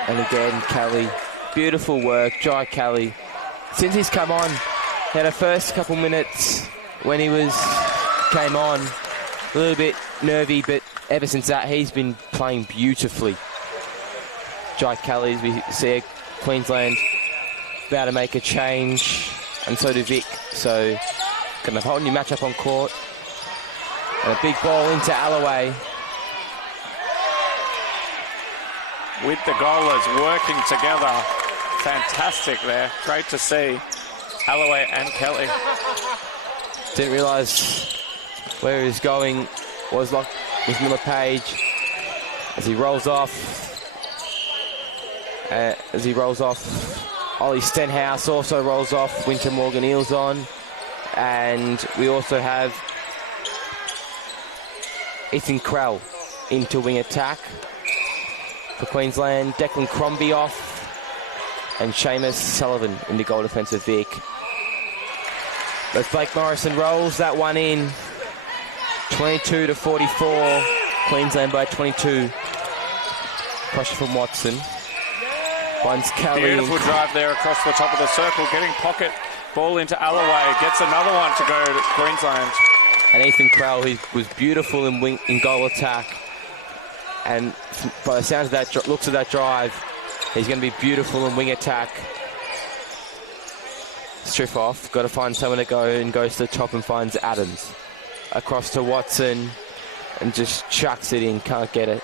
And again, Kelly, beautiful work, Jai Kelly. Since he's come on, he had a first couple minutes when he came on, a little bit nervy, but ever since that, he's been playing beautifully. Jai Kelly, as we see Queensland about to make a change, and so do Vic. So, got a whole new matchup on court. And a big ball into Alloway. With the goalers working together. Fantastic there. Great to see Alloway and Kelly. Didn't realise where he was going. Was Miller Page as he rolls off. Ollie Stenhouse also rolls off. Winter Morgan Eels on. And we also have Ethan Krell into wing attack for Queensland. Declan Crombie off. And Seamus Sullivan into goal defensive Vic. As Blake Morrison rolls that one in. 22-44. Queensland by 22. Pressure from Watson. Finds Kelly. Beautiful drive there across the top of the circle. Getting pocket. Ball into Alloway. Gets another one to go to Queensland. And Ethan Krell, who was beautiful in goal attack. And by the sounds of that, looks of that drive, he's going to be beautiful in wing attack. Strip off. Got to find someone to go, and goes to the top and finds Adams. Across to Watson and just chucks it in. Can't get it.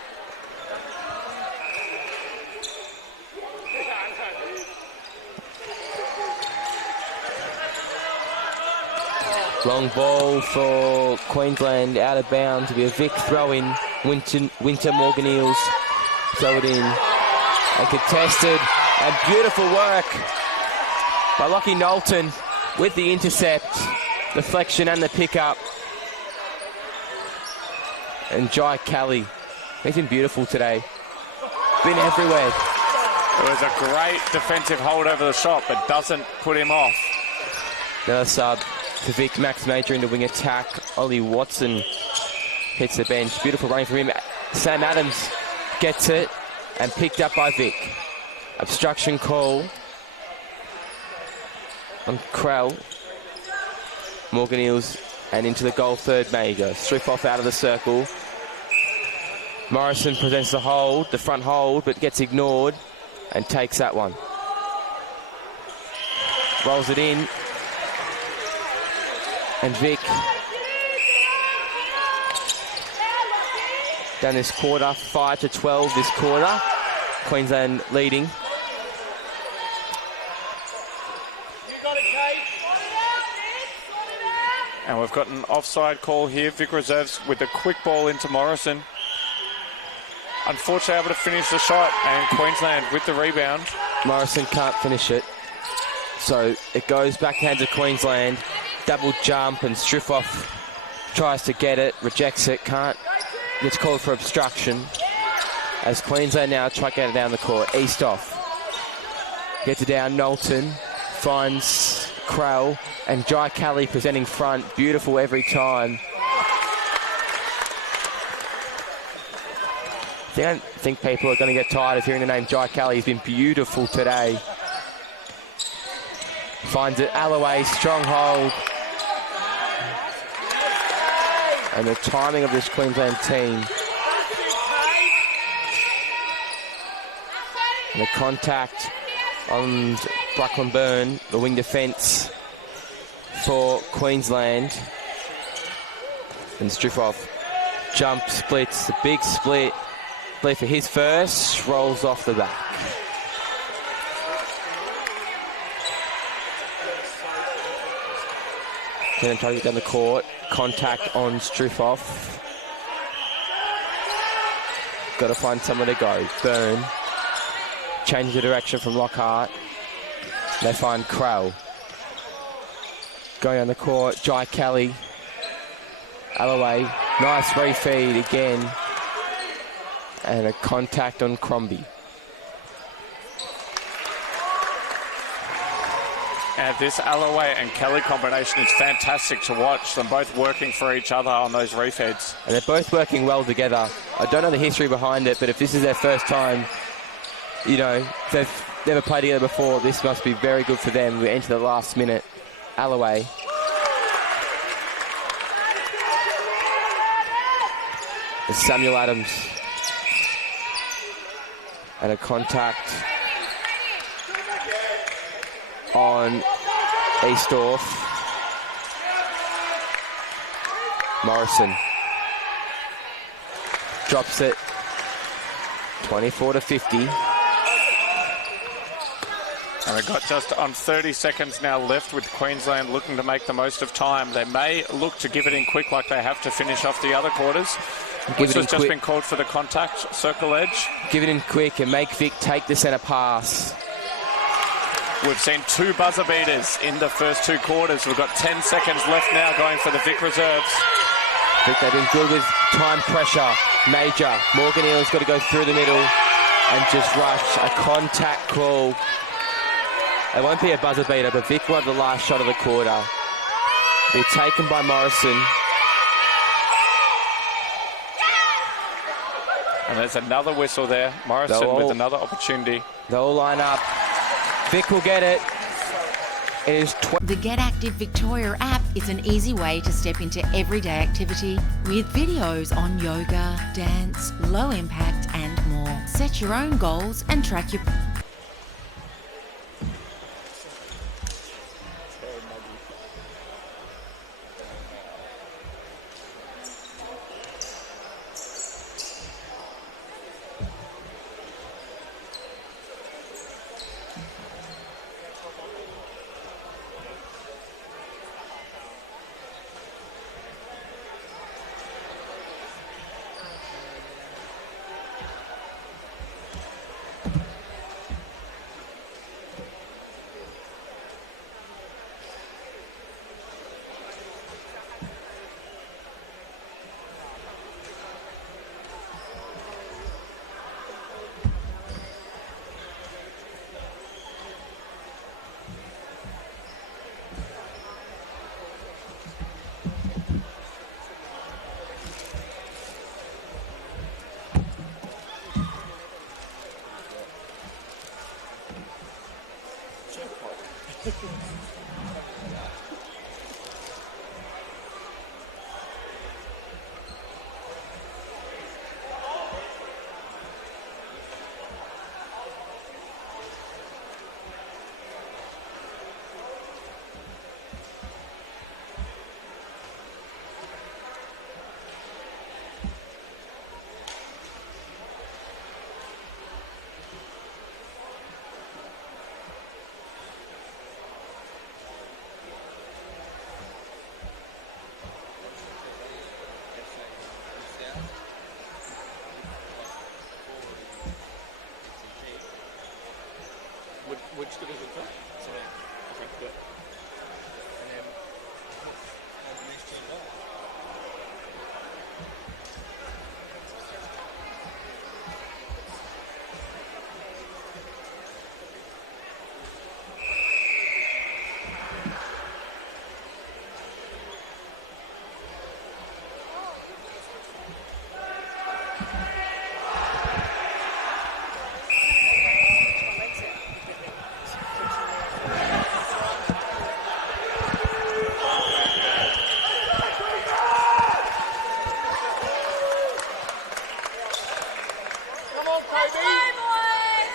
Long ball for Queensland, out of bounds. It'll be a Vic throw in. Winter Morgan Eels throw it in. And contested. And beautiful work by Lockie Knowlton with the intercept, deflection and the pickup. And Jai Kelly, he's been beautiful today. Been everywhere. It was a great defensive hold over the shot, but doesn't put him off. Another sub to Vic. Max Major into wing attack. Ollie Watson hits the bench. Beautiful running from him. Sam Adams gets it and picked up by Vic. Obstruction call on Krell. Morgan Eels and into the goal third major. Strip off out of the circle. Morrison presents the hold, the front hold, but gets ignored and takes that one. Rolls it in. And Vic down this quarter, 5-12 this quarter. Queensland leading. And we've got an offside call here. Vic reserves with a quick ball into Morrison. Unfortunately able to finish the shot, and Queensland with the rebound. Morrison can't finish it. So it goes backhand to Queensland. Double jump, and Strifoff tries to get it, rejects it, can't. Gets called for obstruction. As Queensland now try to get it down the court. East off. Gets it down, Knowlton finds Krell, and Jai Kelly presenting front. Beautiful every time. I don't think people are going to get tired of hearing the name Jai Kelly. He's been beautiful today. Finds it, Alloway, strong hold. And the timing of this Queensland team. And the contact on Brooklyn Byrne, the wing defence for Queensland. And Strifoff jump splits, the big split. Play for his first, rolls off the back. Then try to get down the court. Contact on Strifoff. Got to find somewhere to go. Byrne. Change the direction from Lockhart. They find Krell. Going down the court. Jai Kelly. Alloway. Nice refeed again. And a contact on Crombie. And this Alloway and Kelly combination is fantastic to watch. Them both working for each other on those refeeds. And they're both working well together. I don't know the history behind it, but if this is their first time, you know, they've never played together before, this must be very good for them. We enter the last minute. Alloway. Samuel Adams. And a contact on Eastorf. Morrison drops it. 24-50. And we've got just on 30 seconds now left with Queensland looking to make the most of time. They may look to give it in quick like they have to finish off the other quarters. Which has just been called for the contact, circle edge. Give it in quick and make Vic take the centre pass. We've seen 2 buzzer beaters in the first 2 quarters. We've got 10 seconds left now going for the Vic reserves. I think they've been good with time pressure. Major. Morgan Eales got to go through the middle and just rush. A contact call. It won't be a buzzer beater, but Vic will have the last shot of the quarter. Be taken by Morrison. And there's another whistle there. Morrison with another opportunity. They'll line up. Vic will get it. It is the Get Active Victoria app is an easy way to step into everyday activity with videos on yoga, dance, low impact and more. Set your own goals and track your... Which division is that? So, okay, good. And then, how the next team go?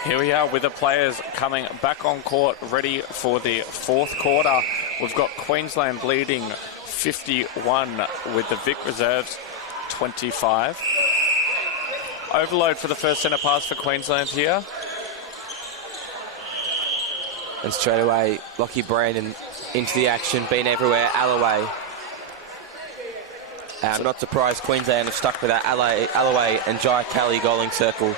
Here we are with the players coming back on court, ready for the 4th quarter. We've got Queensland leading 51 with the Vic reserves 25. Overload for the first centre pass for Queensland here. And straight away, Lockie Brandon into the action, been everywhere. Alloway. I'm not surprised Queensland have stuck with that Alloway and Jai Kelly goaling circle.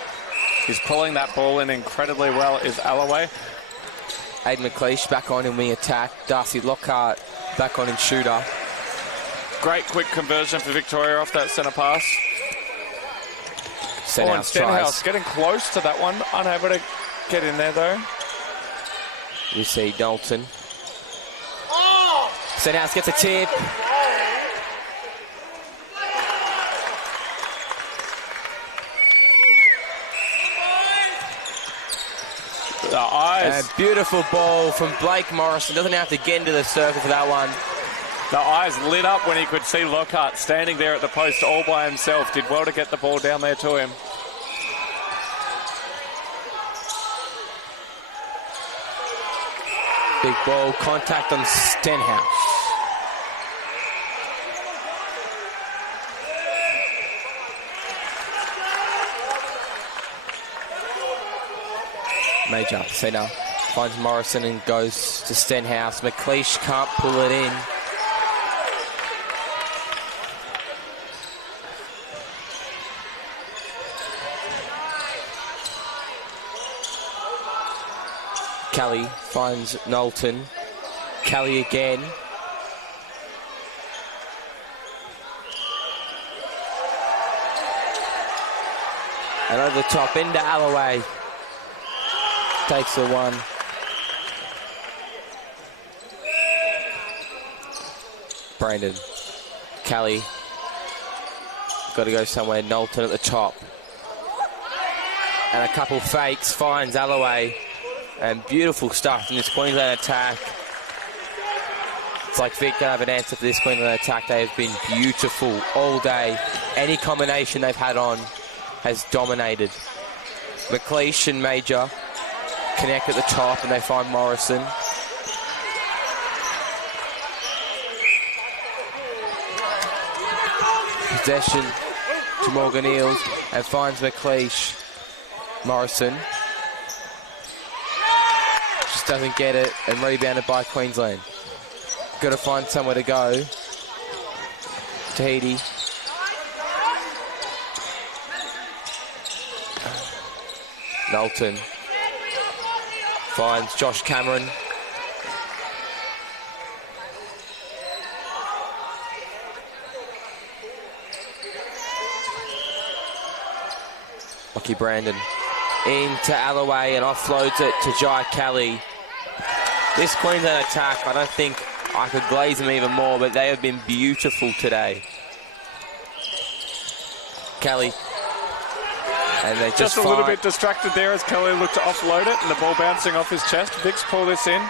He's pulling that ball in incredibly well, is Alloway. Aiden McLeish back on in wing attack. Darcy Lockhart back on in shooter. Great quick conversion for Victoria off that centre pass. Stenhouse getting close to that one. Unable to get in there, though. You see Dalton. Stenhouse gets a tip. The eyes. A beautiful ball from Blake Morrison. Doesn't have to get into the circle for that one. The eyes lit up when he could see Lockhart standing there at the post all by himself. Did well to get the ball down there to him. Big ball, contact on Stenhouse. Major, centre, finds Morrison and goes to Stenhouse. McLeish can't pull it in. Kelly finds Knowlton. Kelly again. And over the top into Alloway. Takes the one. Brandon. Kelly. Got to go somewhere. Knowlton at the top. And a couple fakes. Finds Alloway. And beautiful stuff in this Queensland attack. It's like Vic don't have an answer for this Queensland attack. They have been beautiful all day. Any combination they've had on has dominated. McLeish and Major connect at the top and they find Morrison. Possession to Morgan Eales and finds McLeish. Morrison just doesn't get it and rebounded by Queensland. Got to find somewhere to go. Tahiti. Knowlton finds Josh Cameron. Lucky Brandon into Alloway and offloads it to Jai Kelly. This Queensland attack, I don't think I could glaze them even more, but they have been beautiful today. Kelly. And they just a little bit distracted there as Kelly looked to offload it and the ball bouncing off his chest. Vic's pull this in.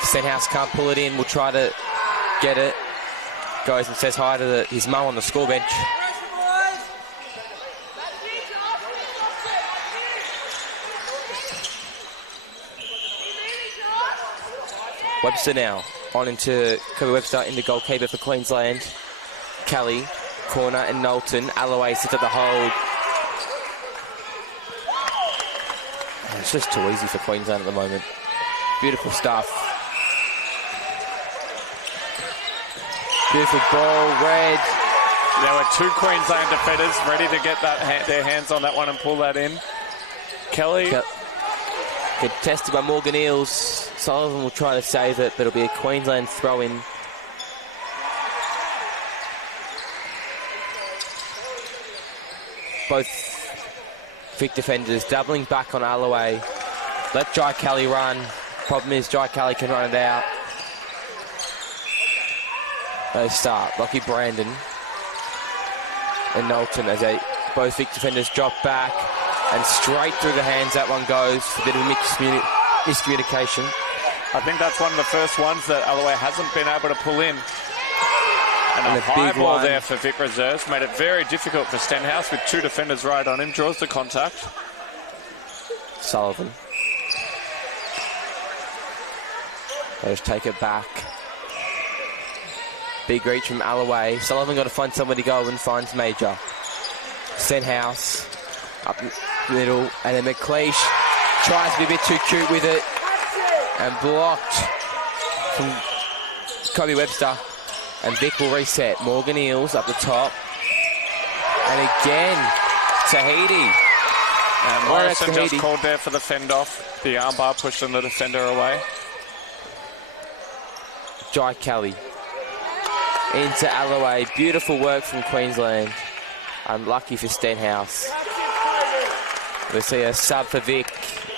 Stenhouse can't pull it in. We'll try to get it. Goes and says hi to his mum on the score bench. Webster now on into Kobe Webster in the goalkeeper for Queensland. Kelly, corner and Knowlton. Alloway sits at the hold. It's just too easy for Queensland at the moment. Beautiful stuff. Beautiful ball, Red. There were two Queensland defenders ready to get their hands on that one and pull that in. Kelly. Contested by Morgan Eales. Sullivan will try to save it, but it'll be a Queensland throw-in. Both Vic defenders doubling back on Alloway. Let Jai Kelly run. Problem is Jai Kelly can run it out. They start. Lucky Brandon and Knowlton as both Vic defenders drop back and straight through the hands that one goes. A bit of miscommunication. I think that's one of the first ones that Alloway hasn't been able to pull in. And a high ball one there for Vic Reserves made it very difficult for Stenhouse with two defenders right on him. Draws the contact. Sullivan. They just take it back. Big reach from Alloway. Sullivan got to find somewhere to go and finds Major. Stenhouse up the middle, and then McLeish tries to be a bit too cute with it and blocked from Kobe Webster. And Vic will reset. Morgan Eales up the top. And again, Tahiti. And Morrison just called there for the fend off. The armbar pushing the defender away. Jai Kelly into Alloway. Beautiful work from Queensland. Unlucky for Stenhouse. We see a sub for Vic.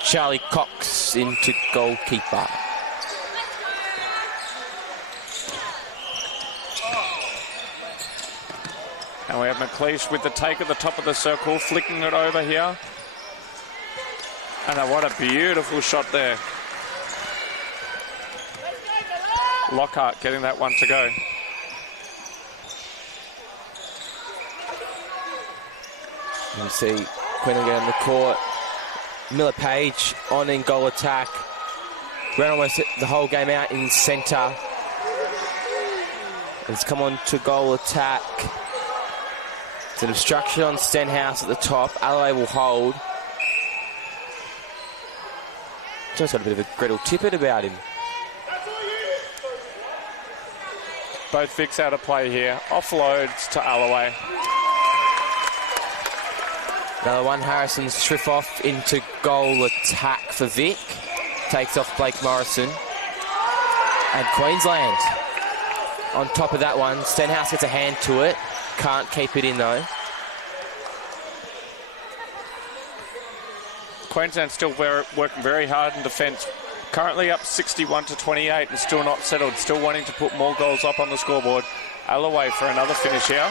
Charlie Cox into goalkeeper. And we have McLeish with the take at the top of the circle, flicking it over here. And what a beautiful shot there. Lockhart getting that one to go. You can see Queensland get on the court. Miller Page on in goal attack. Ran almost the whole game out in centre. It's come on to goal attack. It's an obstruction on Stenhouse at the top. Alloway will hold. Just got a bit of a Gretel Tippett about him. Both Vicks out of play here. Offloads to Alloway. Another one. Harrison Strifoff into goal attack for Vic. Takes off Blake Morrison. And Queensland on top of that one. Stenhouse gets a hand to it. Can't keep it in though. Queensland still working very hard in defence. Currently up 61-28 and still not settled. Still wanting to put more goals up on the scoreboard. Alloway for another finish here.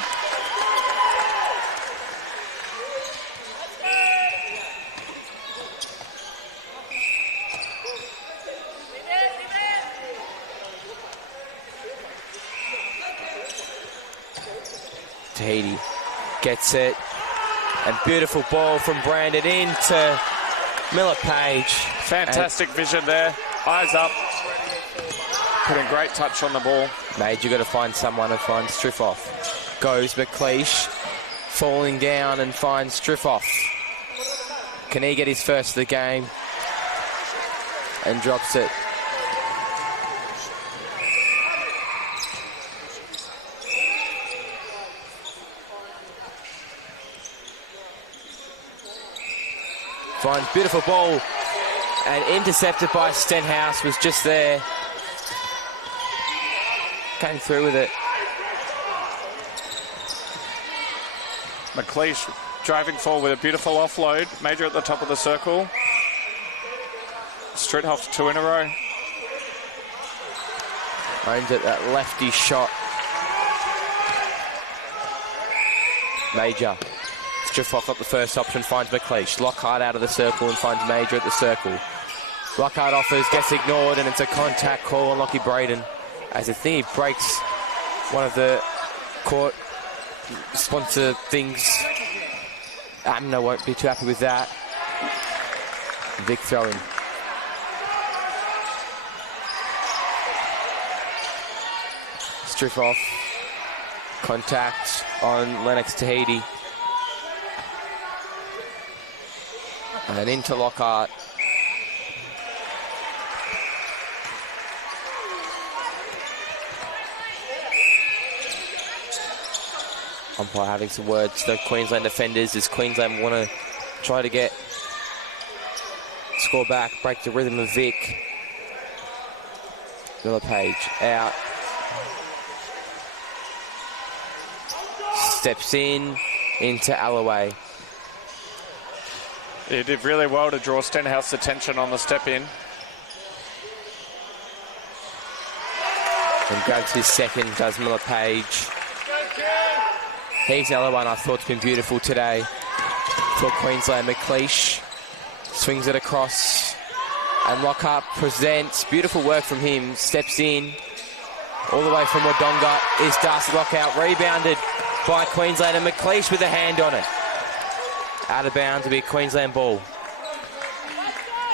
Tahiti gets it. And beautiful ball from Brandon into Miller Page. Fantastic vision there. Eyes up. Putting great touch on the ball. Mage, you've got to find someone and find Strifoff. Goes McLeish. Falling down and finds Strifoff. Can he get his first of the game? And drops it. Finds beautiful ball and intercepted by Stenhouse, was just there. Came through with it. McLeish driving forward with a beautiful offload. Major at the top of the circle. Strithoff 2 in a row. Aimed at that lefty shot. Major. Strifoff up the first option, finds McLeish. Lockhart out of the circle and finds Major at the circle. Lockhart offers, gets ignored, and it's a contact call on Lockie Braden. As I think he breaks one of the court sponsor things. Amna won't be too happy with that. Vic throwing. Strifoff. Contact on Lennox Tahiti. And then into Lockhart. Umpire having some words to the Queensland defenders as Queensland want to try to get score back, break the rhythm of Vic. Miller Page out. Steps in into Alloway. He did really well to draw Stenhouse's attention on the step in. And grabs his second, does Miller Page. He's another one I thought's been beautiful today for Queensland. McLeish swings it across. And Lockhart presents. Beautiful work from him. Steps in. All the way from Wodonga is Darcy Lockout. Rebounded by Queensland. And McLeish with a hand on it. Out of bounds to be a Queensland ball.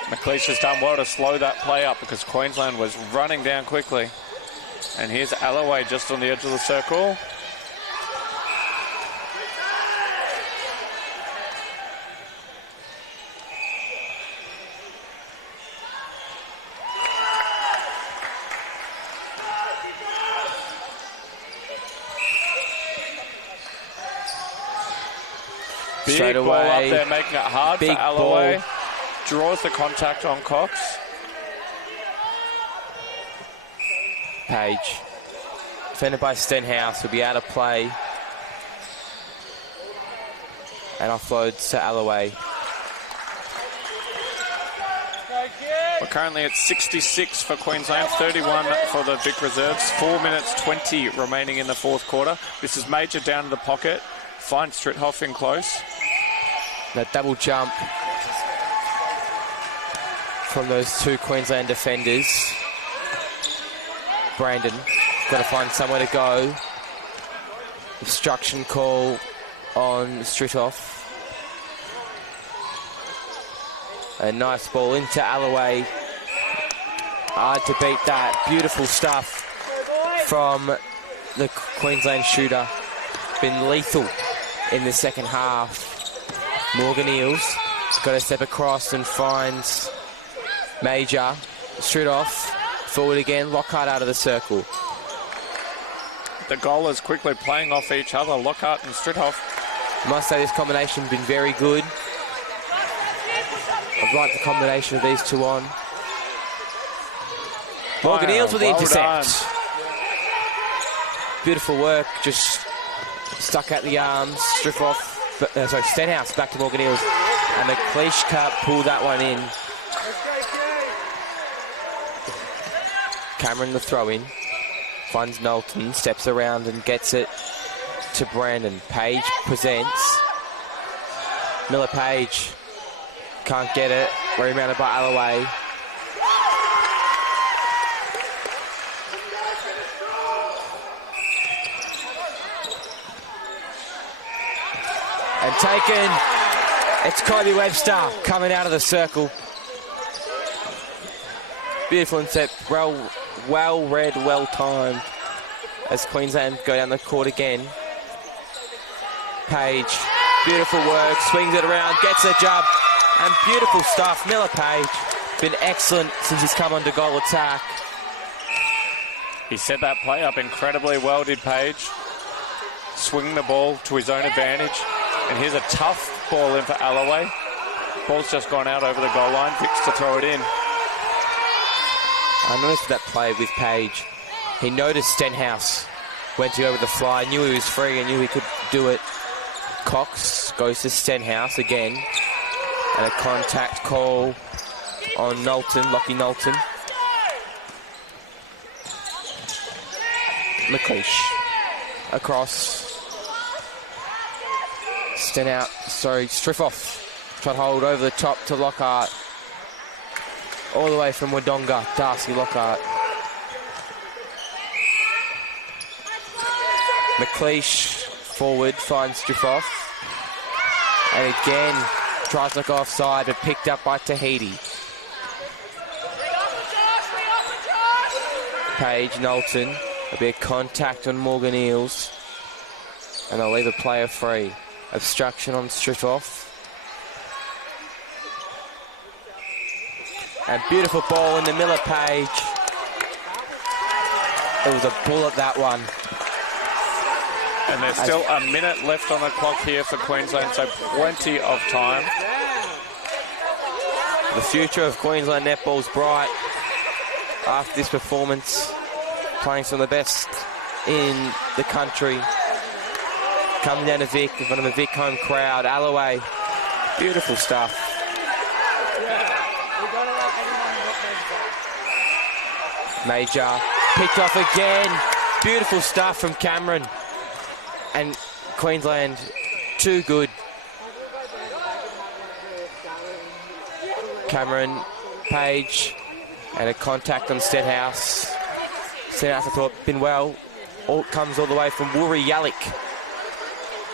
McLeish has done well to slow that play up because Queensland was running down quickly. And here's Alloway just on the edge of the circle. Big ball up there, making it hard for Alloway. Draws the contact on Cox. Page. Defended by Stenhouse, will be out of play. And offloads to Alloway. We're currently at 66 for Queensland, 31 for the Vic Reserves. 4 minutes 20 remaining in the fourth quarter. This is Major down to the pocket. Finds Strithoff in close. That double jump from those two Queensland defenders. Brandon got to find somewhere to go. Obstruction call on Strithoff. A nice ball into Alloway. Hard to beat that. Beautiful stuff from the Queensland shooter. Been lethal in the second half. Morgan Eales got to step across and finds Major. Shoot off. Forward again. Lockhart out of the circle. The goalers quickly playing off each other, Lockhart and Strithoff. I must say this combination been very good. I've liked the combination of these two on. Morgan Eales with the intercept. Done. Beautiful work, just stuck at the arms. Stenhouse back to Morgan Eales. And McLeish can't pull that one in. Cameron the throw in. Finds Knowlton, steps around and gets it to Brandon. Page presents. Miller Page can't get it. Rebounded by Alloway. And taken. It's Kobe Webster coming out of the circle. Beautiful intercept. Well read, well timed. As Queensland go down the court again. Page. Beautiful work. Swings it around. Gets the jump. And beautiful stuff. Miller Page. Been excellent since he's come onto goal attack. He set that play up incredibly well, did Page. Swing the ball to his own advantage. And here's a tough ball in for Alloway. Ball's just gone out over the goal line. Vicks to throw it in. I noticed that play with Page. He noticed Stenhouse went to go with the fly, knew he was free and knew he could do it. Cox goes to Stenhouse again. And a contact call on Knowlton, Lockie Knowlton. McLeish across. Strithoff. Try to hold over the top to Lockhart. All the way from Wodonga, Darcy Lockhart. McLeish forward, finds Strithoff. And again, tries to go offside, but picked up by Tahiti. Page, Knowlton. There'll be a contact on Morgan Eales. And they'll leave a player free. Obstruction on Strithoff. And beautiful ball in the Miller Page. It was a bullet, that one. And there's still a minute left on the clock here for Queensland, so plenty of time. The future of Queensland netball's bright after this performance. Playing some of the best in the country. Coming down to Vic in front of a Vic home crowd. Alloway. Beautiful stuff. Major picked off again. Beautiful stuff from Cameron. And Queensland, too good. Cameron, Page, and a contact on Stenhouse. Stenhouse, I thought, been well. Comes all the way from Woori Yalik.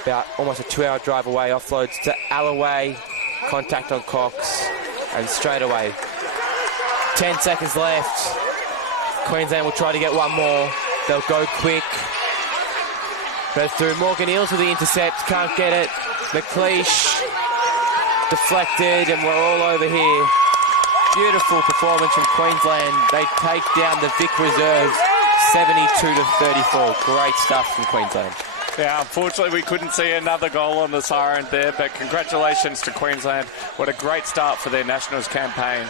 About almost a 2-hour drive away. Offloads to Alloway. Contact on Cox. And straight away. 10 seconds left. Queensland will try to get one more. They'll go quick. But through Morgan Eales with the intercept. Can't get it. McLeish deflected, and we're all over here. Beautiful performance from Queensland. They take down the Vic reserves 72-34. Great stuff from Queensland. Yeah, unfortunately we couldn't see another goal on the siren there, but congratulations to Queensland. What a great start for their Nationals campaign.